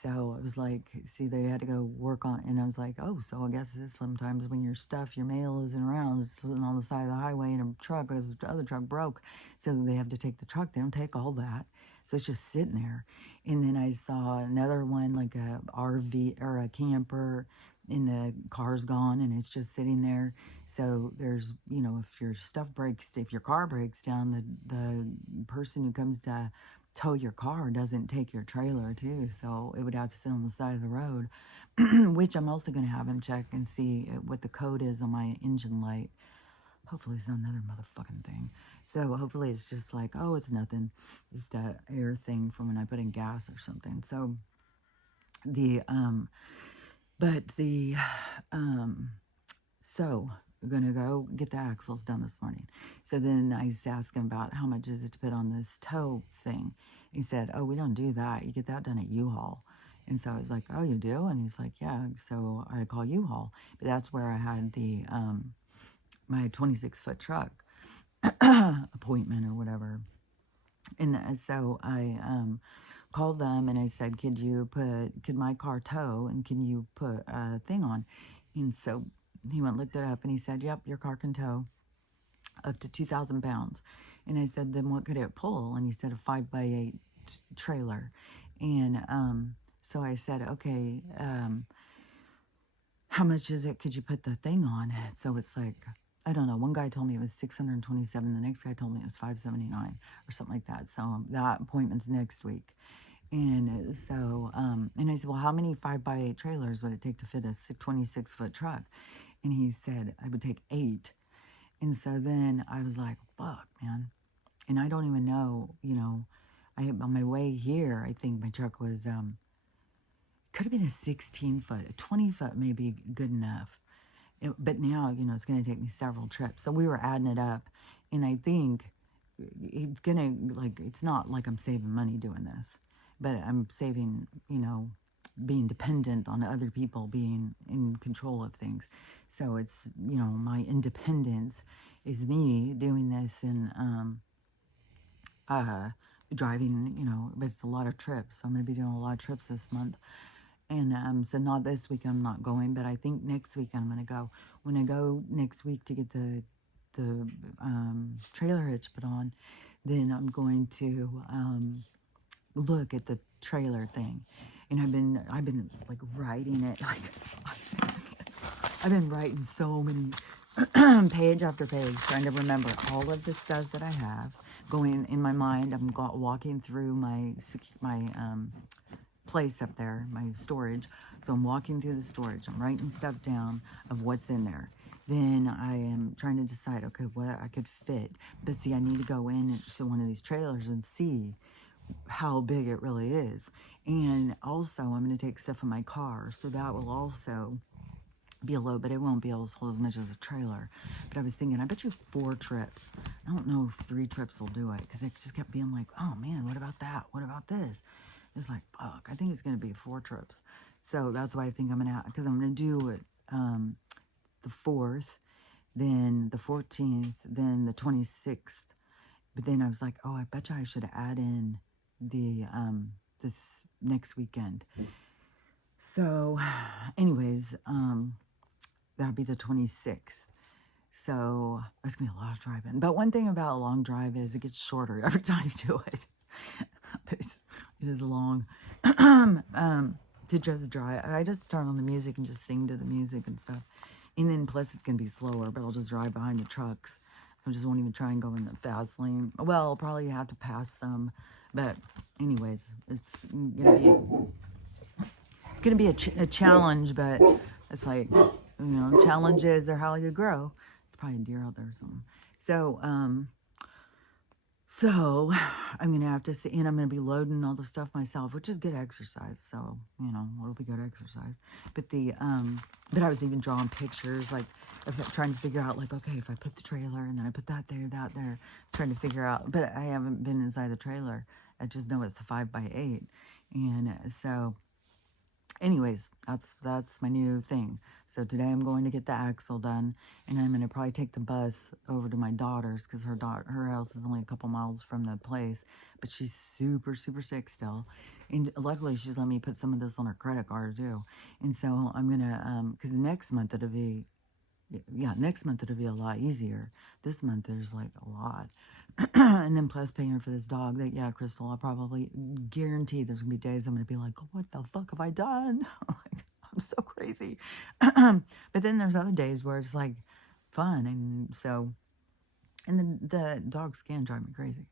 So it was like, see, they had to go work on, and I was like, oh, so I guess this sometimes when your stuff, your mail isn't around, it's sitting on the side of the highway in a truck, because the other truck broke. So they have to take the truck. They don't take all that. So it's just sitting there. And then I saw another one, like a RV or a camper, and the car's gone, and it's just sitting there. So there's, you know, if your stuff breaks, if your car breaks down, the person who comes to tow your car doesn't take your trailer too, so it would have to sit on the side of the road. Which I'm also going to have him check and see what the code is on my engine light. Hopefully it's not another motherfucking thing. So hopefully it's just like, oh, it's nothing, just a air thing from when I put in gas or something. So so we're gonna go get the axles done this morning. So then I just asked him about how much is it to put on this tow thing. He said, oh, we don't do that. You get that done at U-Haul. And so I was like, oh, you do? And he's like, yeah. So I call U-Haul. But that's where I had the my 26-foot truck. appointment or whatever. And so I called them and I said, could my car tow and can you put a thing on? And so he went, looked it up and he said, yep, your car can tow up to 2,000 pounds. And I said, then what could it pull? And he said, a 5x8 trailer. And so I said, okay, how much is it? Could you put the thing on? So it's like, I don't know. One guy told me it was 627. The next guy told me it was 579 or something like that. So that appointment's next week. And so, and I said, well, how many 5x8 trailers would it take to fit a 26-foot truck? And he said, I would take 8. And so then I was like, fuck, man. And I don't even know, you know, on my way here, I think my truck was, could have been a 16-foot, a 20-foot may be good enough. But now, you know, it's going to take me several trips. So we were adding it up. And I think it's going to, like, it's not like I'm saving money doing this. But I'm saving, you know, being dependent on other people being in control of things. So it's, you know, my independence is me doing this and driving, you know, but it's a lot of trips. So I'm going to be doing a lot of trips this month. And so not this week I'm not going, but I think next week I'm going to go. When I go next week to get the trailer hitch put on, then I'm going to look at the trailer thing. And I've been like writing it, like I've been writing so many page after page, trying to remember all of the stuff that I have going in my mind. I'm walking through my place up there, my storage. So I'm walking through the storage. I'm writing stuff down of what's in there. Then I am trying to decide, okay, what I could fit. But see, I need to go into one of these trailers and see how big it really is. And also, I'm going to take stuff in my car. So that will also be a load, but it won't be able to hold as much as a trailer. But I was thinking, I bet you 4 trips. I don't know if 3 trips will do it, because it just kept being like, oh man, what about that? What about this? It's like, fuck, I think it's going to be 4 trips. So that's why I think I'm going to, because I'm going to do it the 4th, then the 14th, then the 26th. But then I was like, oh, I bet you I should add in the this next weekend. So anyways, that'll be the 26th. So it's gonna be a lot of driving. But one thing about a long drive is it gets shorter every time you do it. But it is long. To just drive, I just turn on the music and just sing to the music and stuff. And then plus it's gonna be slower, but I'll just drive behind the trucks. I just won't even try and go in the fast lane. Well, I'll probably have to pass some, but anyways, it's gonna be a challenge. But it's like, you know, challenges are how you grow. It's probably a deer out there or something. So I'm gonna have to see, and I'm gonna be loading all the stuff myself, which is good exercise. So, you know, it'll be good exercise. But but I was even drawing pictures, like trying to figure out, like, okay, if I put the trailer and then I put that there, trying to figure out. But I haven't been inside the trailer. I just know it's a 5x8, and so. Anyways, that's my new thing. So today I'm going to get the axle done, and I'm going to probably take the bus over to my daughter's, because her house is only a couple miles from the place, but she's super, super sick still. And luckily she's let me put some of this on her credit card too. And so I'm going to, because next month it'll be a lot easier. This month there's like a lot. And then plus paying for this dog that, yeah, Crystal, I'll probably guarantee there's gonna be days I'm gonna be like, oh, what the fuck have I done? Like, I'm so crazy. But then there's other days where it's like fun. And so, and then the dogs can drive me crazy,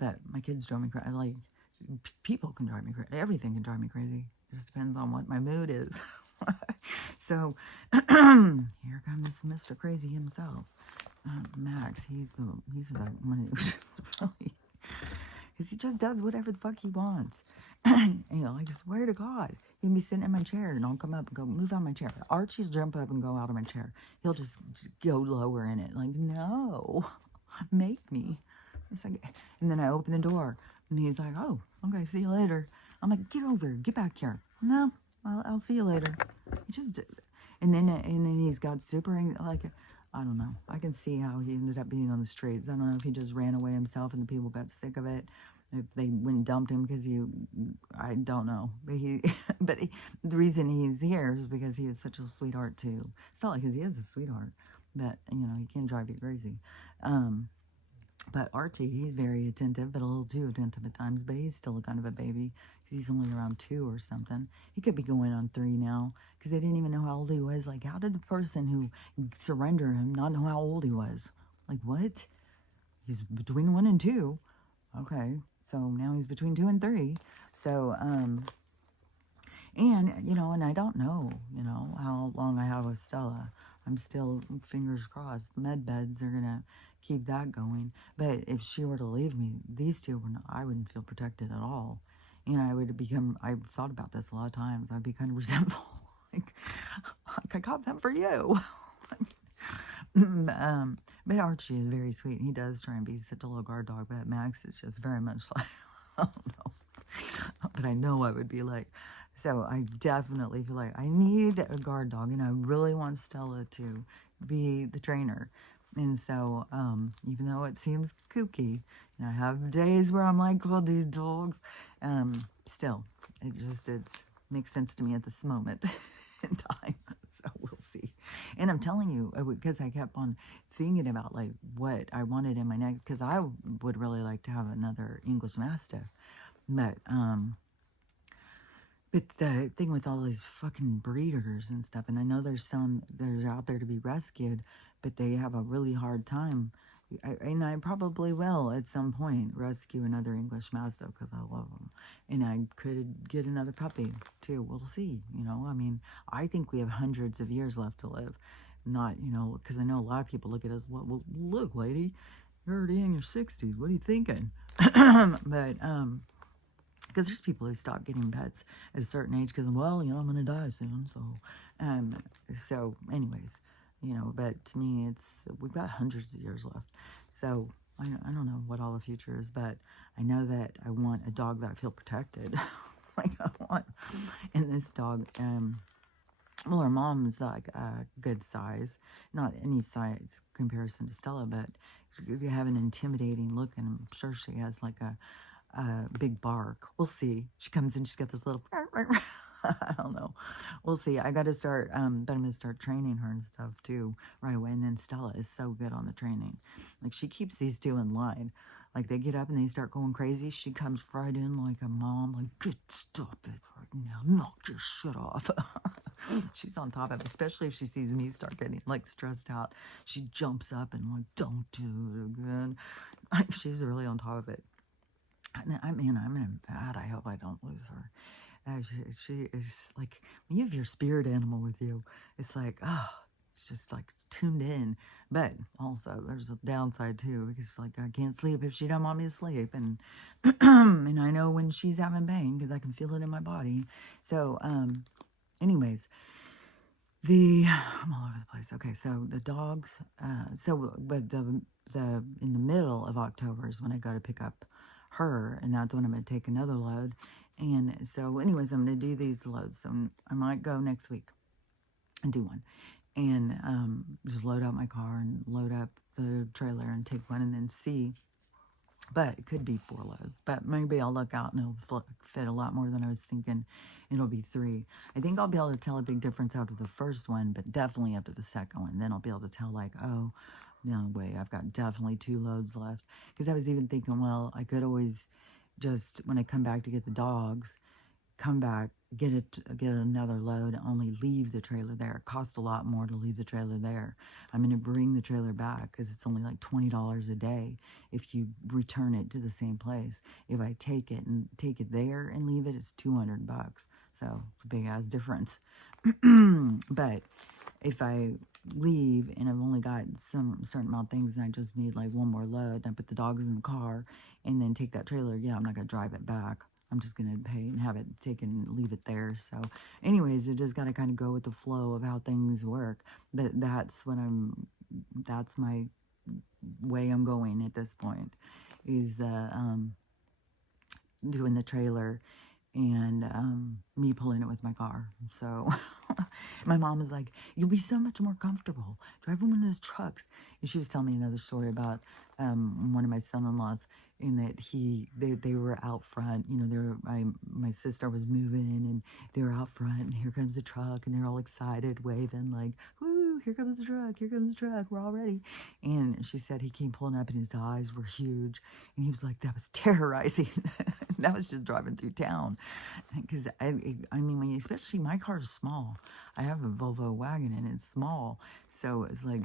but my kids drive me crazy. Like, people can drive me crazy. Everything can drive me crazy. It just depends on what my mood is. So here comes Mr. Crazy himself, Max. He's the one who's really, because he just does whatever the fuck he wants. You know, I just swear to God, he'll be sitting in my chair and I'll come up and go, move out of my chair. Archie'll jump up and go out of my chair. He'll just go lower in it. Like, no, make me. It's like, and then I open the door and he's like, oh, okay, see you later. I'm like, get over, get back here. No. I'll see you later. He just, and then he's got super, like, I don't know. I can see how he ended up being on the streets. I don't know if he just ran away himself and the people got sick of it. If they went and dumped him because I don't know. But the reason he's here is because he is such a sweetheart too. It's not like because he is a sweetheart, but he can drive you crazy. Um, but Archie, he's very attentive, but a little too attentive at times. But he's still a kind of a baby because he's only around 2 or something. He could be going on 3 now because they didn't even know how old he was. Like, how did the person who surrendered him not know how old he was? Like, what? He's between 1 and 2. Okay, so now he's between 2 and 3. So, and, and I don't know, how long I have with Stella. I'm still, fingers crossed, the med beds are going to keep that going. But if she were to leave me, these two, I wouldn't feel protected at all. And I would become, I've thought about this a lot of times, I'd be kind of resentful. like I got them for you. But Archie is very sweet. He does try and be such a little guard dog, but Max is just very much like, I don't know. But I know I would be like, so I definitely feel like I need a guard dog, and I really want Stella to be the trainer. And so, even though it seems kooky, and I have days where I'm like, well, these dogs, still, it makes sense to me at this moment in time. So we'll see. And I'm telling you, because I kept on thinking about like what I wanted in my next, because I would really like to have another English Mastiff. But the thing with all these fucking breeders and stuff, and I know there's some that are out there to be rescued, but they have a really hard time. And I probably will at some point rescue another English Mastiff because I love them. And I could get another puppy too. We'll see, I mean, I think we have hundreds of years left to live. Not, because I know a lot of people look at us, well, look, lady, you're already in your 60s. What are you thinking? But, because there's people who stop getting pets at a certain age because, well, I'm going to die soon. So anyways, but to me, we've got hundreds of years left. So I don't know what all the future is, but I know that I want a dog that I feel protected. like I want, and this dog, well, her mom's like a good size, not any size comparison to Stella, but they have an intimidating look, and I'm sure she has like a big bark. We'll see. She comes in, she's got this little, I don't know. We'll see. I got to start, but I'm going to start training her and stuff too right away. And then Stella is so good on the training. Like, she keeps these two in line. Like, they get up and they start going crazy. She comes right in like a mom, like, good, stop it right now. Knock your shit off. She's on top of it, especially if she sees me start getting like stressed out. She jumps up and like, don't do it again. Like, she's really on top of it. I'm in bad. I hope I don't lose her. She is like, when you have your spirit animal with you, it's like, it's just like tuned in. But also, there's a downside too, because like I can't sleep if she don't want me to sleep, and and I know when she's having pain because I can feel it in my body. So, anyways, I'm all over the place. Okay, so the dogs. But in the middle of October is when I go to pick up her, and that's when I'm going to take another load. And so anyways, I'm going to do these loads. So I might go next week and do one, and just load up my car and load up the trailer and take one, and then see. But it could be 4 loads, but maybe I'll look out and it'll fit a lot more than I was thinking. It'll be 3. I think I'll be able to tell a big difference after the first one, but definitely after the second one. Then I'll be able to tell, like, oh, no, wait, I've got definitely 2 loads left. Because I was even thinking, well, I could always just, when I come back to get the dogs, come back, get another load, only leave the trailer there. It costs a lot more to leave the trailer there. I'm going to bring the trailer back because it's only like $20 a day if you return it to the same place. If I take it there and leave it, it's $200. So it's a big ass difference. But if I leave and I've only got some certain amount of things and I just need like one more load, I put the dogs in the car and then take that trailer, yeah, I'm not going to drive it back. I'm just going to pay and have it taken, leave it there. So anyways, it just got to kind of go with the flow of how things work. But that's my way I'm going at this point, is doing the trailer and me pulling it with my car. So my mom was like, you'll be so much more comfortable driving one of those trucks. And she was telling me another story about one of my son-in-laws, in that they were out front. You know, my sister was moving in, and they were out front, and here comes the truck, and they're all excited, waving like, woo, here comes the truck, here comes the truck, we're all ready. And she said he came pulling up, and his eyes were huge, and he was like, that was terrorizing. That was just driving through town. Because I mean, when you, especially my car is small. I have a Volvo wagon, and it's small, so it's like,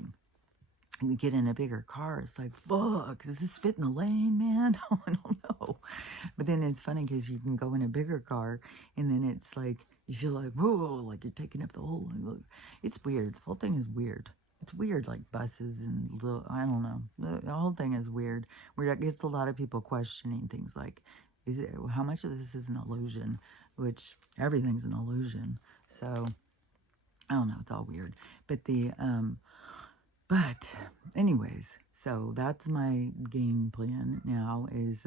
you get in a bigger car, it's like, fuck, does this fit in the lane, man? I don't know. But then it's funny because you can go in a bigger car, and then it's like, you feel like, whoa, like you're taking up the whole, look, it's weird. The whole thing is weird. It's weird, like buses and little, I don't know. The whole thing is weird. Where it gets a lot of people questioning things like, is it, how much of this is an illusion? Which everything's an illusion. So I don't know. It's all weird. But but anyways, so that's my game plan now, is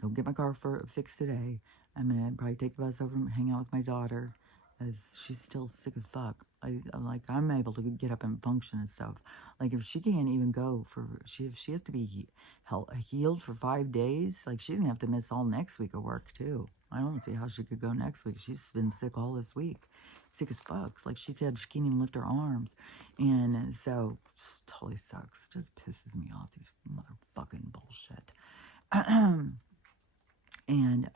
go get my car fixed today. I'm gonna probably take the bus over and hang out with my daughter, as she's still sick as fuck. I'm able to get up and function and stuff. Like, if she can't even go if she has to be healed for 5 days, like, she's gonna have to miss all next week of work too. I don't see how she could go next week. She's been sick all this week, sick as fuck. Like she said, she can't even lift her arms, and so it just totally sucks. It just pisses me off, these motherfucking bullshit. And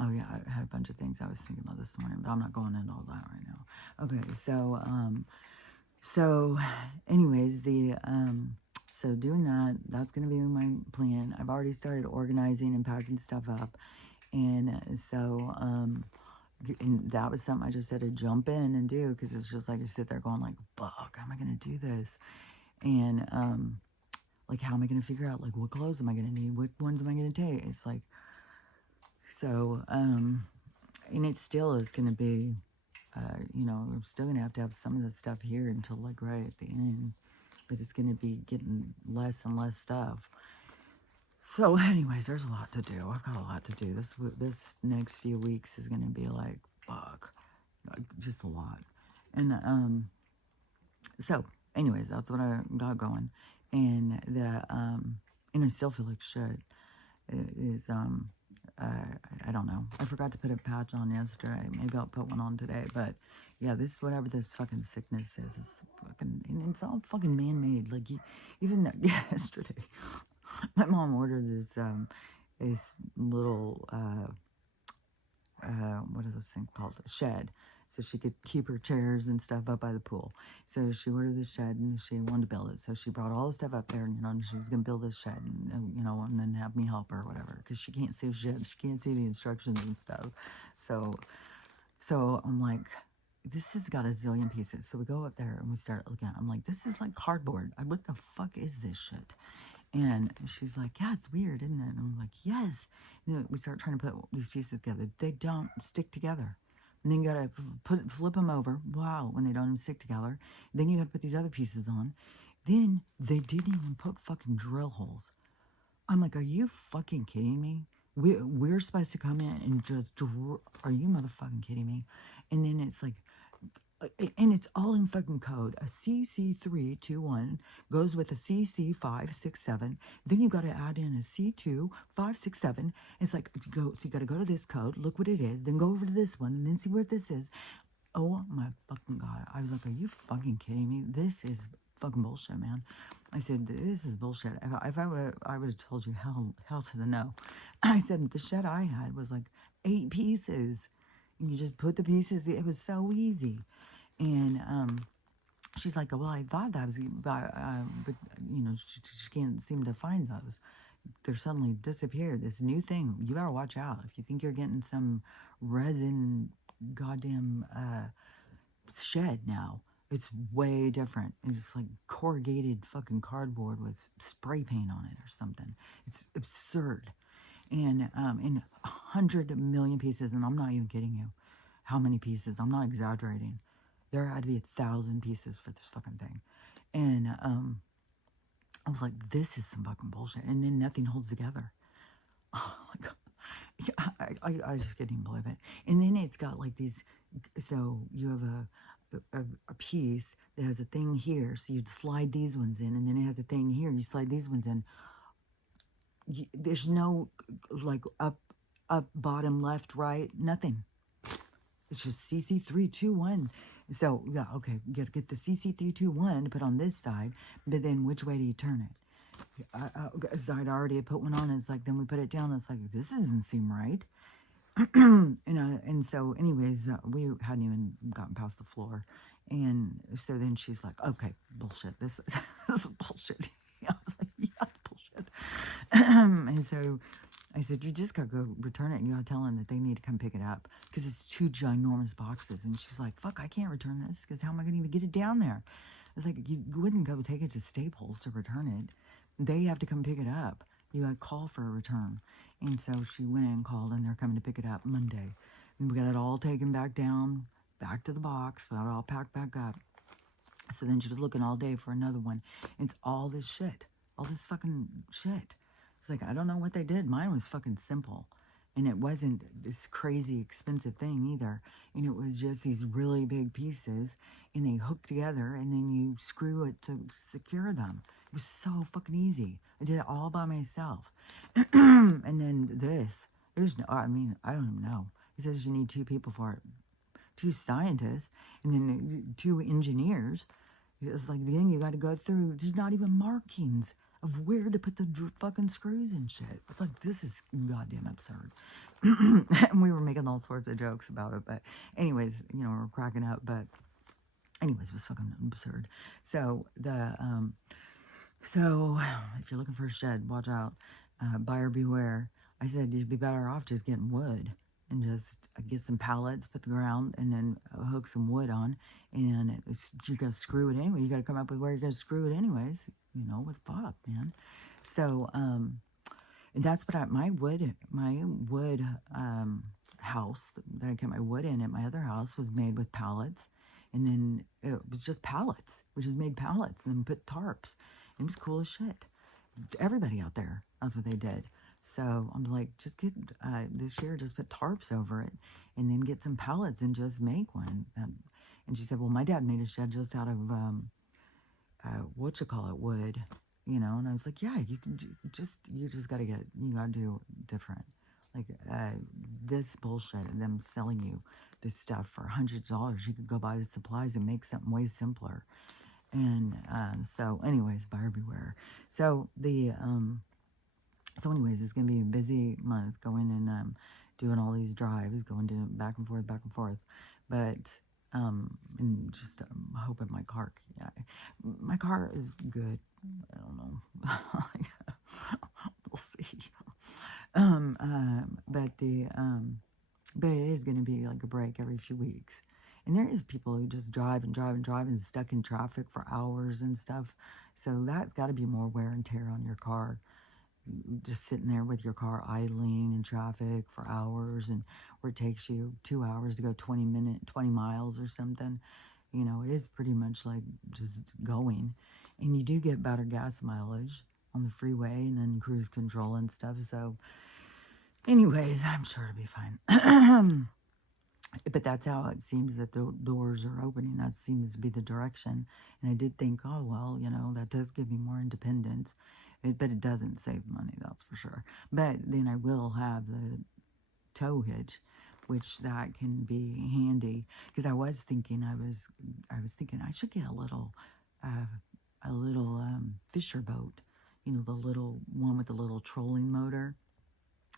oh yeah, I had a bunch of things I was thinking about this morning, but I'm not going into all that right now. Okay, so anyways, so doing that, that's gonna be my plan. I've already started organizing and packing stuff up, and so and that was something I just had to jump in and do, because it's just like, you sit there going like, fuck, how am I gonna do this? And like, how am I gonna figure out, like, what clothes am I gonna need, what ones am I gonna take? It's like, so and it still is gonna be you know, I'm still gonna have to have some of this stuff here until like right at the end, but it's gonna be getting less and less stuff. So anyways, there's a lot to do. I've got a lot to do. This next few weeks is gonna be like, fuck, just a lot. And so anyways, that's what I got going. And and I still feel like shit. It is I don't know. I forgot to put a patch on yesterday. Maybe I'll put one on today. But yeah, whatever this fucking sickness is fucking, and it's all fucking man-made. Like, even yesterday, my mom ordered this little what are those things called? A shed, so she could keep her chairs and stuff up by the pool. So she ordered this shed, and she wanted to build it. So she brought all the stuff up there, you know, and she was going to build this shed, and, you know, and then have me help her or whatever, because she can't see shit. She can't see the instructions and stuff. So I'm like, this has got a zillion pieces. So we go up there, and we start looking at it. I'm like, this is like cardboard. What the fuck is this shit? And she's like, yeah, it's weird, isn't it? And I'm like, yes. And then we start trying to put these pieces together. They don't stick together. And then you gotta flip them over. Wow, when they don't even stick together. Then you gotta put these other pieces on. Then they didn't even put fucking drill holes. I'm like, are you fucking kidding me? We're supposed to come in and just are you motherfucking kidding me? And then it's like, and it's all in fucking code. A CC321 goes with a CC567. Then you got to add in a C2567. It's like, so you got to go to this code, look what it is, then go over to this one, and then see where this is. Oh my fucking God. I was like, are you fucking kidding me? This is fucking bullshit, man. I said, this is bullshit. If I would have told you hell to the no. I said, the shed I had was like 8 pieces. And you just put the pieces, it was so easy. And she's like, well, I thought that was, but you know, she can't seem to find those. They're suddenly disappeared. This new thing, you better watch out. If you think you're getting some resin goddamn shed now, it's way different. It's like corrugated fucking cardboard with spray paint on it or something. It's absurd. And in 100 million pieces, and I'm not even kidding you, how many pieces, I'm not exaggerating. There had to be 1,000 pieces for this fucking thing. And I was like, this is some fucking bullshit. And then nothing holds together. Oh my God. Yeah, I just couldn't even believe it. And then it's got like these, so you have a piece that has a thing here, so you'd slide these ones in, and then it has a thing here, you slide these ones in. There's no like up, bottom, left, right, nothing. It's just CC321. So yeah, okay, you gotta get the CC321 to put on this side, but then which way do you turn it? I'd already put one on. It's like, then we put it down. It's like, this doesn't seem right. And so anyways, we hadn't even gotten past the floor. And so then she's like, okay, bullshit. This, this is bullshit. I was like, yeah, bullshit. And so I said, you just gotta go return it, and you gotta tell them that they need to come pick it up because it's 2 ginormous boxes. And she's like, fuck, I can't return this because how am I gonna even get it down there? It's like, you wouldn't go take it to Staples to return it. They have to come pick it up. You gotta call for a return. And so she went and called, and they're coming to pick it up Monday. And we got it all taken back down, back to the box, got it all packed back up. So then she was looking all day for another one. It's all this shit. All this fucking shit. It's like, I don't know what they did. Mine was fucking simple. And it wasn't this crazy expensive thing either. And it was just these really big pieces. And they hook together. And then you screw it to secure them. It was so fucking easy. I did it all by myself. And then this. There's no, I mean, I don't even know. He says you need 2 people for it. 2 scientists. And then 2 engineers. It's like, then you got to go through. There's not even markings of where to put the fucking screws and shit. It's like, this is goddamn absurd. And we were making all sorts of jokes about it. But anyways, you know, we're cracking up. But anyways, it was fucking absurd. So so if you're looking for a shed, watch out. Buyer beware. I said you'd be better off just getting wood and just get some pallets, put the ground, and then hook some wood on. And you got to screw it anyway. You got to come up with where you're going to screw it anyways. You know, what the fuck, man? So, that's what my wood house that I kept my wood in at my other house was made with pallets. And then it was just pallets. We just made pallets and then put tarps. It was cool as shit. Everybody out there, that's what they did. So I'm like, just get, this year, just put tarps over it and then get some pallets and just make one. And she said, well, my dad made a shed just out of, wood, you know? And I was like, yeah, you just got to you got to do different. Like, this bullshit and them selling you this stuff for hundreds of dollars. You could go buy the supplies and make something way simpler. And, so anyways, buyer beware. So so anyways, it's going to be a busy month going and, doing all these drives, going to back and forth. But, and just hoping my car is good. I don't know. We'll see. But it is going to be like a break every few weeks. And there is people who just drive and stuck in traffic for hours and stuff. So that's got to be more wear and tear on your car. Just sitting there with your car idling in traffic for hours, and where it takes you 2 hours to go 20 miles or something. You know, it is pretty much like just going. And you do get better gas mileage on the freeway and then cruise control and stuff. So anyways, I'm sure it'll be fine. But that's how it seems that the doors are opening. That seems to be the direction. And I did think, oh, well, you know, that does give me more independence. But it doesn't save money, that's for sure. But then I will have the tow hitch, which that can be handy. Because I was thinking I should get a little fisher boat. You know, the little one with the little trolling motor.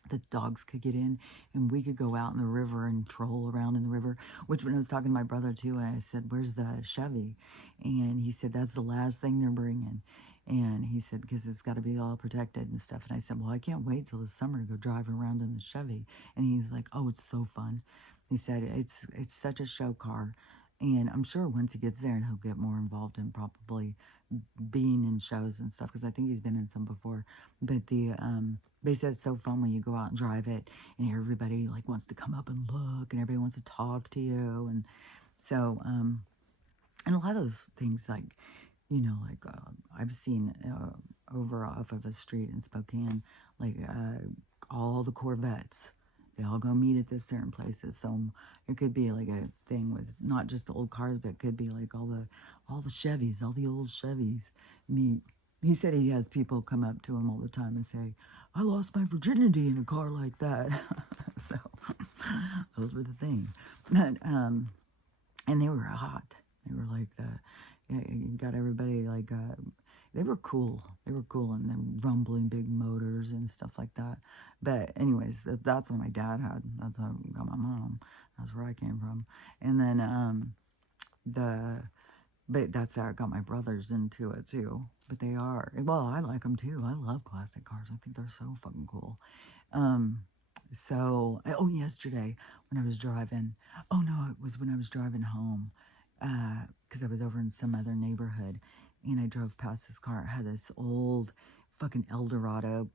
The dogs could get in, and we could go out in the river and troll around in the river. Which, when I was talking to my brother too, and I said, where's the Chevy? And he said, that's the last thing they're bringing. And he said, because it's got to be all protected and stuff. And I said, well, I can't wait till the summer to go driving around in the Chevy. And he's like, oh, it's so fun. He said, it's such a show car. And I'm sure once he gets there, and he'll get more involved in probably being in shows and stuff, because I think he's been in some before. But they said it's so fun when you go out and drive it, and everybody like wants to come up and look, and everybody wants to talk to you. And so, and a lot of those things, like, you know, like I've seen over off of a street in Spokane, like all the Corvettes. They all go meet at this certain places. So it could be like a thing with not just the old cars, but it could be like all the Chevys, all the old Chevys meet. He said he has people come up to him all the time and say, I lost my virginity in a car like that. So those were the thing. But, and they were hot. They were like, got everybody like, they were cool. They were cool, and then rumbling big motors and stuff like that. But anyways, that's what my dad had. That's how I got my mom. That's where I came from. And then but that's how I got my brothers into it too. But they are, well, I like them too. I love classic cars. I think they're so fucking cool. Yesterday when I was driving, it was when I was driving home, because I was over in some other neighborhood, and I drove past this car. It had this old fucking Eldorado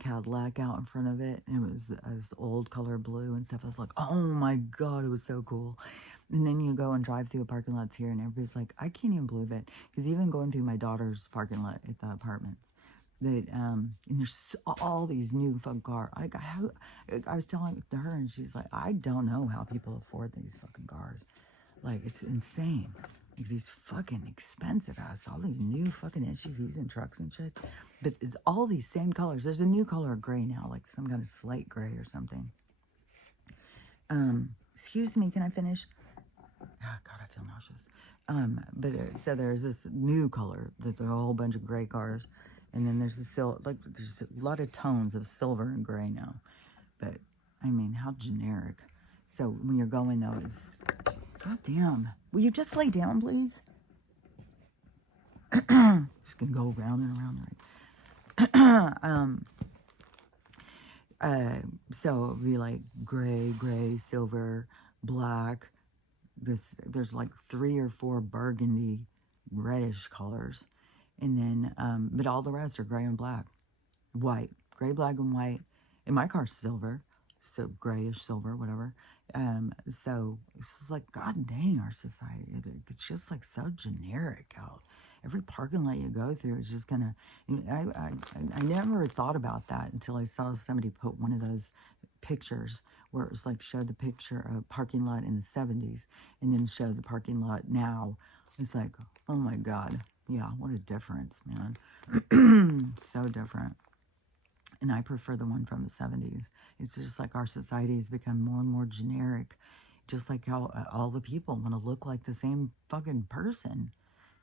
Cadillac out in front of it, and it was this old color blue and stuff. I was like, oh my God, it was so cool. And then you go and drive through the parking lots here, and everybody's like, I can't even believe it. Because even going through my daughter's parking lot at the apartments, that and there's all these new fucking cars. I was telling her, and she's like, I don't know how people afford these fucking cars. Like, it's insane. Like, these fucking expensive ass, all these new fucking SUVs and trucks and shit. But it's all these same colors. There's a new color of gray now, like some kind of slate gray or something. Excuse me, can I finish? Oh, God, I feel nauseous. So there's this new color, that there are a whole bunch of gray cars. And then there's there's a lot of tones of silver and gray now. But, I mean, how generic. So when you're going, though, it's, God damn. Will you just lay down, please? Just gonna go around and around. So it'd be like gray, silver, black. There's like 3 or 4 burgundy, reddish colors. And then, but all the rest are gray and black. White. Gray, black, and white. And my car's silver. So grayish silver, whatever. So it's just like, God dang, our society. It's just like so generic out. Every parking lot you go through is just kind of, I never thought about that until I saw somebody put one of those pictures where it was like showed the picture of parking lot in the 70s and then showed the parking lot now. It's like, oh my God. Yeah, what a difference, man. So different. And I prefer the one from the 70s. It's just like our society has become more and more generic. Just like how all the people want to look like the same fucking person.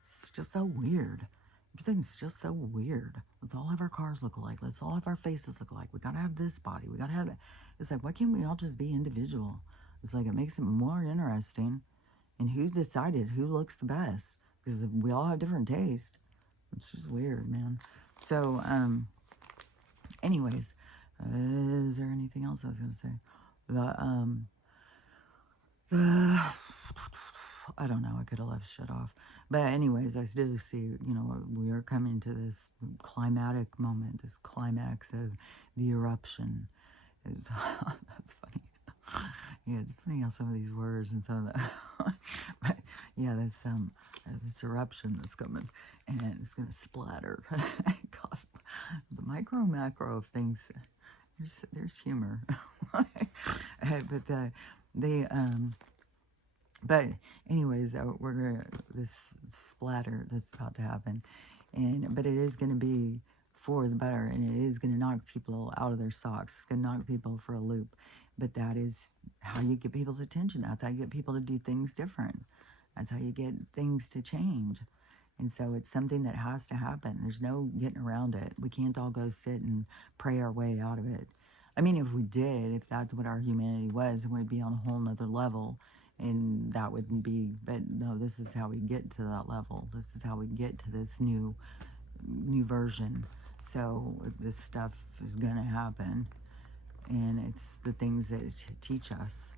It's just so weird. Everything's just so weird. Let's all have our cars look alike. Let's all have our faces look alike. We gotta have this body. We gotta have that. It's like, why can't we all just be individual? It's like, it makes it more interesting. And who decided who looks the best? Because we all have different taste. It's just weird, man. So, anyways, is there anything else I was going to say? I don't know. I could have left shit off. But anyways, I do see, we are coming to this climatic moment, this climax of the eruption. That's funny. Yeah, it's funny how some of these words and some of the, but yeah, there's this eruption that's coming, and it's gonna splatter. God, the micro macro of things. There's humor, but anyways, we're gonna this splatter that's about to happen, but it is gonna be for the better, and it is gonna knock people out of their socks. It's gonna knock people for a loop. But that is how you get people's attention. That's how you get people to do things different. That's how you get things to change. And so it's something that has to happen. There's no getting around it. We can't all go sit and pray our way out of it. I mean, if we did, if that's what our humanity was, we'd be on a whole nother level. And that wouldn't be, but no, this is how we get to that level. This is how we get to this new version. So this stuff is going to happen. And it's the things that teach us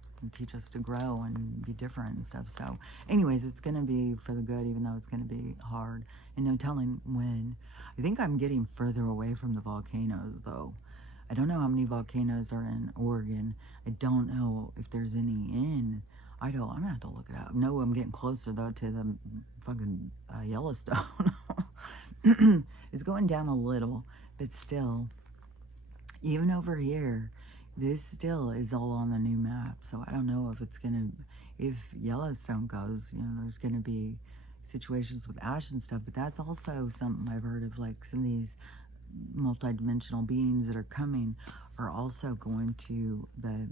to grow and be different and stuff. So anyways, it's going to be for the good, even though it's going to be hard. And no telling when. I think I'm getting further away from the volcanoes, though. I don't know how many volcanoes are in Oregon. I don't know if there's any in Idaho. I'm going to have to look it up. No, I'm getting closer, though, to the fucking Yellowstone. It's going down a little, but still. Even over here, this still is all on the new map. So I don't know if it's gonna, if Yellowstone goes, there's gonna be situations with ash and stuff. But that's also something I've heard of, like some of these multidimensional beings that are coming are also going to, the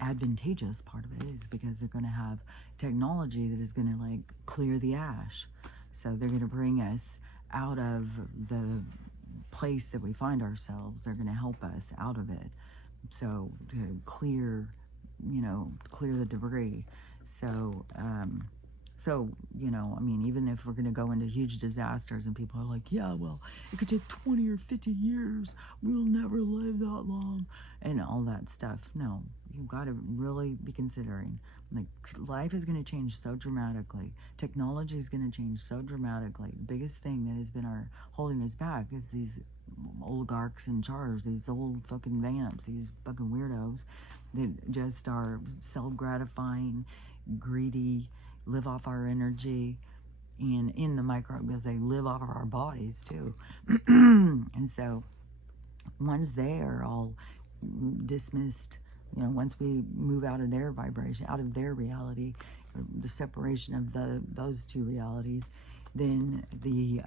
advantageous part of it is because they're going to have technology that is going to like clear the ash. So they're going to bring us out of the place that we find ourselves. They're going to help us out of it. So to clear, clear the debris. So, I mean, even if we're going to go into huge disasters and people are like, yeah, well, it could take 20 or 50 years. We'll never live that long. And all that stuff. No, you've got to really be considering. Like, life is going to change so dramatically. Technology is going to change so dramatically. The biggest thing that has been holding us back is these oligarchs in charge, these old fucking vamps, these fucking weirdos that just are self-gratifying, greedy, live off our energy, and in the microbes, they live off of our bodies too. And so once they are all dismissed, once we move out of their vibration, out of their reality, the separation of those two realities, then the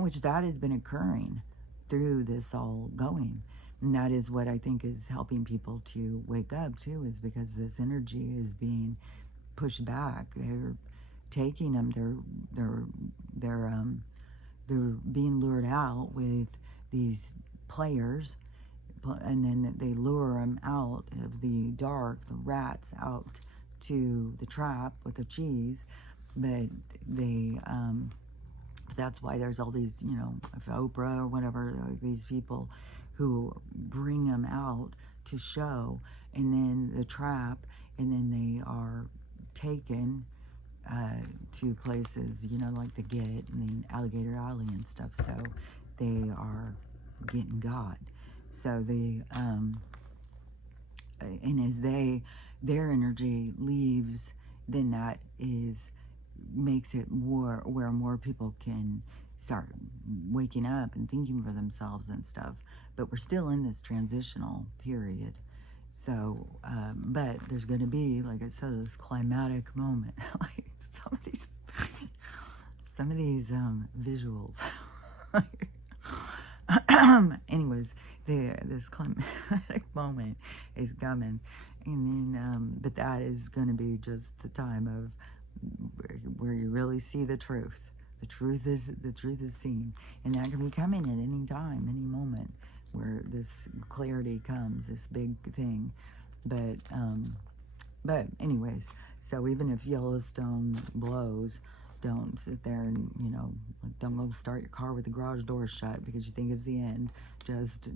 which that has been occurring through this all going. And that is what I think is helping people to wake up too, is because this energy is being pushed back. They're taking them. They're being lured out with these players, and then they lure them out of the dark, the rats, out to the trap with the cheese. But they, that's why there's all these, if Oprah or whatever, like these people who bring them out to show, and then the trap, and then they are taken to places, like the Get and the Alligator Alley and stuff. So they are getting got. So they, and as their energy leaves, then that makes it more where more people can start waking up and thinking for themselves and stuff. But we're still in this transitional period. So, but there's going to be, like I said, this climatic moment. Like some of these visuals. Anyways, this climatic moment is coming, and then, but that is going to be just the time of where you really see the truth. The truth is seen, and that can be coming at any time, any moment, where this clarity comes, this big thing. But anyways, so even if Yellowstone blows, don't sit there and, don't go start your car with the garage door shut because you think it's the end. Just,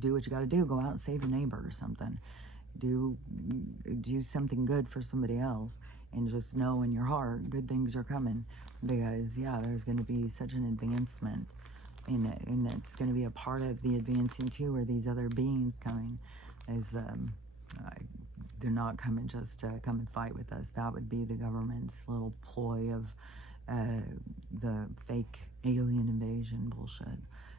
do what you got to do. Go out and save your neighbor or something. Do something good for somebody else, and just know in your heart good things are coming, because yeah, there's going to be such an advancement, and it's going to be a part of the advancing too, are these other beings coming, as they're not coming just to come and fight with us. That would be the government's little ploy of the fake alien invasion bullshit.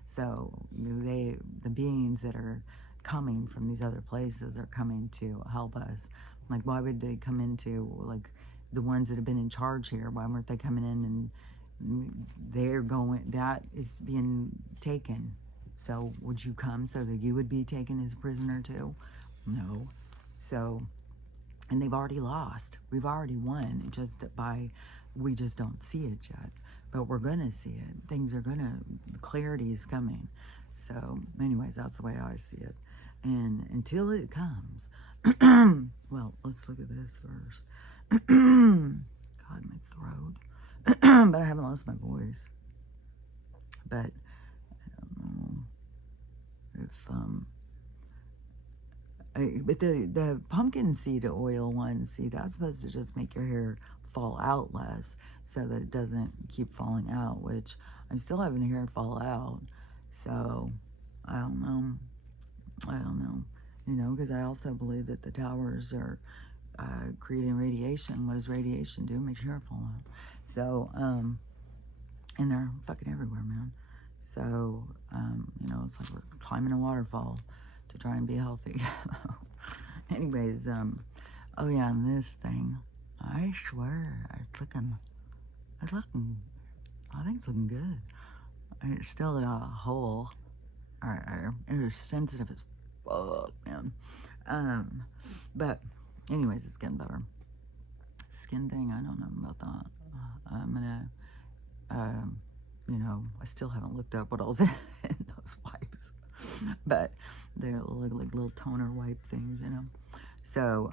So the beings that are coming from these other places are coming to help us. Like, why would they come into, like, the ones that have been in charge here? Why weren't they coming in? And they're going, that is being taken. So would you come so that you would be taken as a prisoner too? No. So, and they've already lost. We've already won, just by, we just don't see it yet. But we're gonna see it. Things are gonna, clarity is coming. So anyways, that's the way I see it. And until it comes, well, let's look at this first. God, my throat. But I haven't lost my voice. But I don't know if, but the pumpkin seed oil one, see, that's supposed to just make your hair fall out less so that it doesn't keep falling out, which I'm still having hair fall out. So I don't know, because I also believe that the towers are creating radiation. What does radiation do? It makes your hair fall out. So and they're fucking everywhere, man. So, you know, it's like we're climbing a waterfall to try and be healthy. Anyways, oh yeah, and this thing, I swear, I think it's looking good. And it's still a hole. It was sensitive as fuck, man. But anyways, it's getting better. Skin thing, I don't know about that. I'm gonna, you know, I still haven't looked up what else in those wipes, but they're like little toner wipe things, you know. So,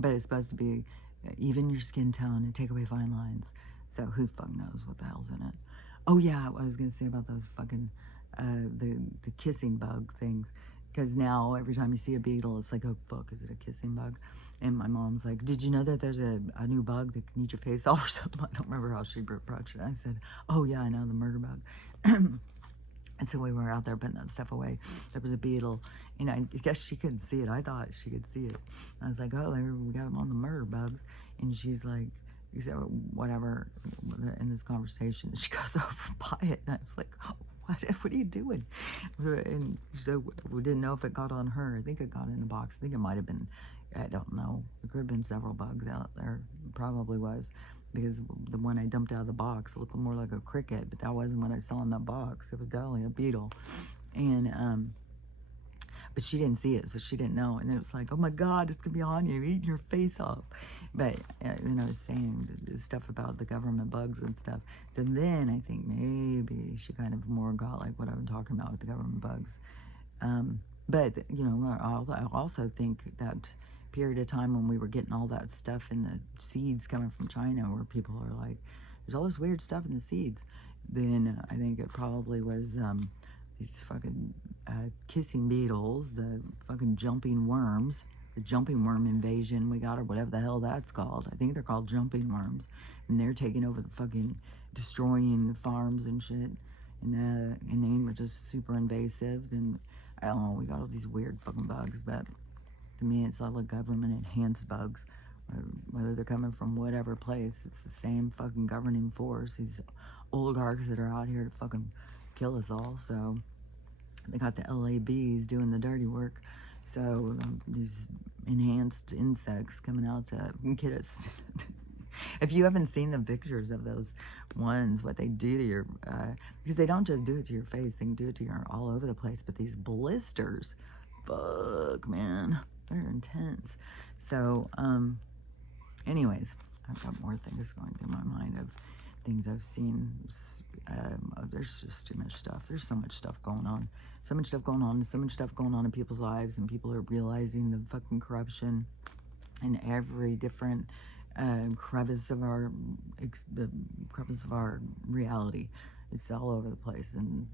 but it's supposed to be even your skin tone and take away fine lines. So who fuck knows what the hell's in it? Oh yeah, what I was gonna say about those fucking the kissing bug things. Because now every time you see a beetle, it's like, oh fuck, is it a kissing bug? And my mom's like, did you know that there's a new bug that can eat your face off or something? I don't remember how she approached it. I said, oh yeah, I know, the murder bug. And so we were out there putting that stuff away. There was a beetle, and I guess she couldn't see it. I thought she could see it. I was like, oh, there, we got them on the murder bugs. And she's like, whatever, in this conversation. She goes over by it, and I was like, oh, what are you doing? And so we didn't know if it got on her. I think it got in the box. I think it might have been, I don't know. There could have been several bugs out there. Probably was. Because the one I dumped out of the box looked more like a cricket, but that wasn't what I saw in that box. It was definitely a beetle. And, but she didn't see it, so she didn't know. And then it was like, oh my God, it's gonna be on you, eating your face off. But, you know, I was saying stuff about the government bugs and stuff. So then I think maybe she kind of more got like what I'm talking about with the government bugs. But, you know, I also think that period of time when we were getting all that stuff in the seeds coming from China, where people are like, there's all this weird stuff in the seeds, then I think it probably was these fucking kissing beetles, the fucking jumping worms, the jumping worm invasion we got, or whatever the hell that's called. I think they're called jumping worms, and they're taking over the fucking, destroying farms and shit, and they were just super invasive. Then I don't know, we got all these weird fucking bugs, but to me, it's all like government-enhanced bugs. Whether they're coming from whatever place, it's the same fucking governing force. These oligarchs that are out here to fucking kill us all. So they got the LABs doing the dirty work. So these enhanced insects coming out to get us. If you haven't seen the pictures of those ones, what they do to your, because they don't just do it to your face, they can do it to your all over the place. But these blisters, fuck, man. They're intense. So, anyways, I've got more things going through my mind of things I've seen. There's just too much stuff. There's so much stuff going on. So much stuff going on. So much stuff going on in people's lives, and people are realizing the fucking corruption in every different crevice of our reality. It's all over the place, and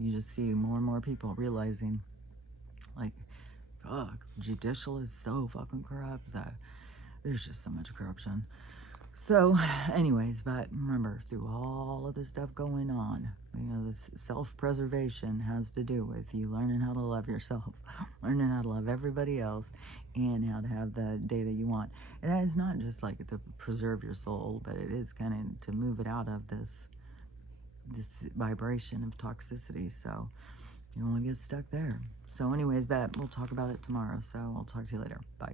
you just see more and more people realizing, like, fuck, judicial is so fucking corrupt that there's just so much corruption. So, anyways, but remember, through all of this stuff going on, you know, this self-preservation has to do with you learning how to love yourself, learning how to love everybody else, and how to have the day that you want. And that is not just like to preserve your soul, but it is kind of to move it out of this vibration of toxicity. So you don't want to get stuck there. So anyways, we'll talk about it tomorrow. So I'll talk to you later. Bye.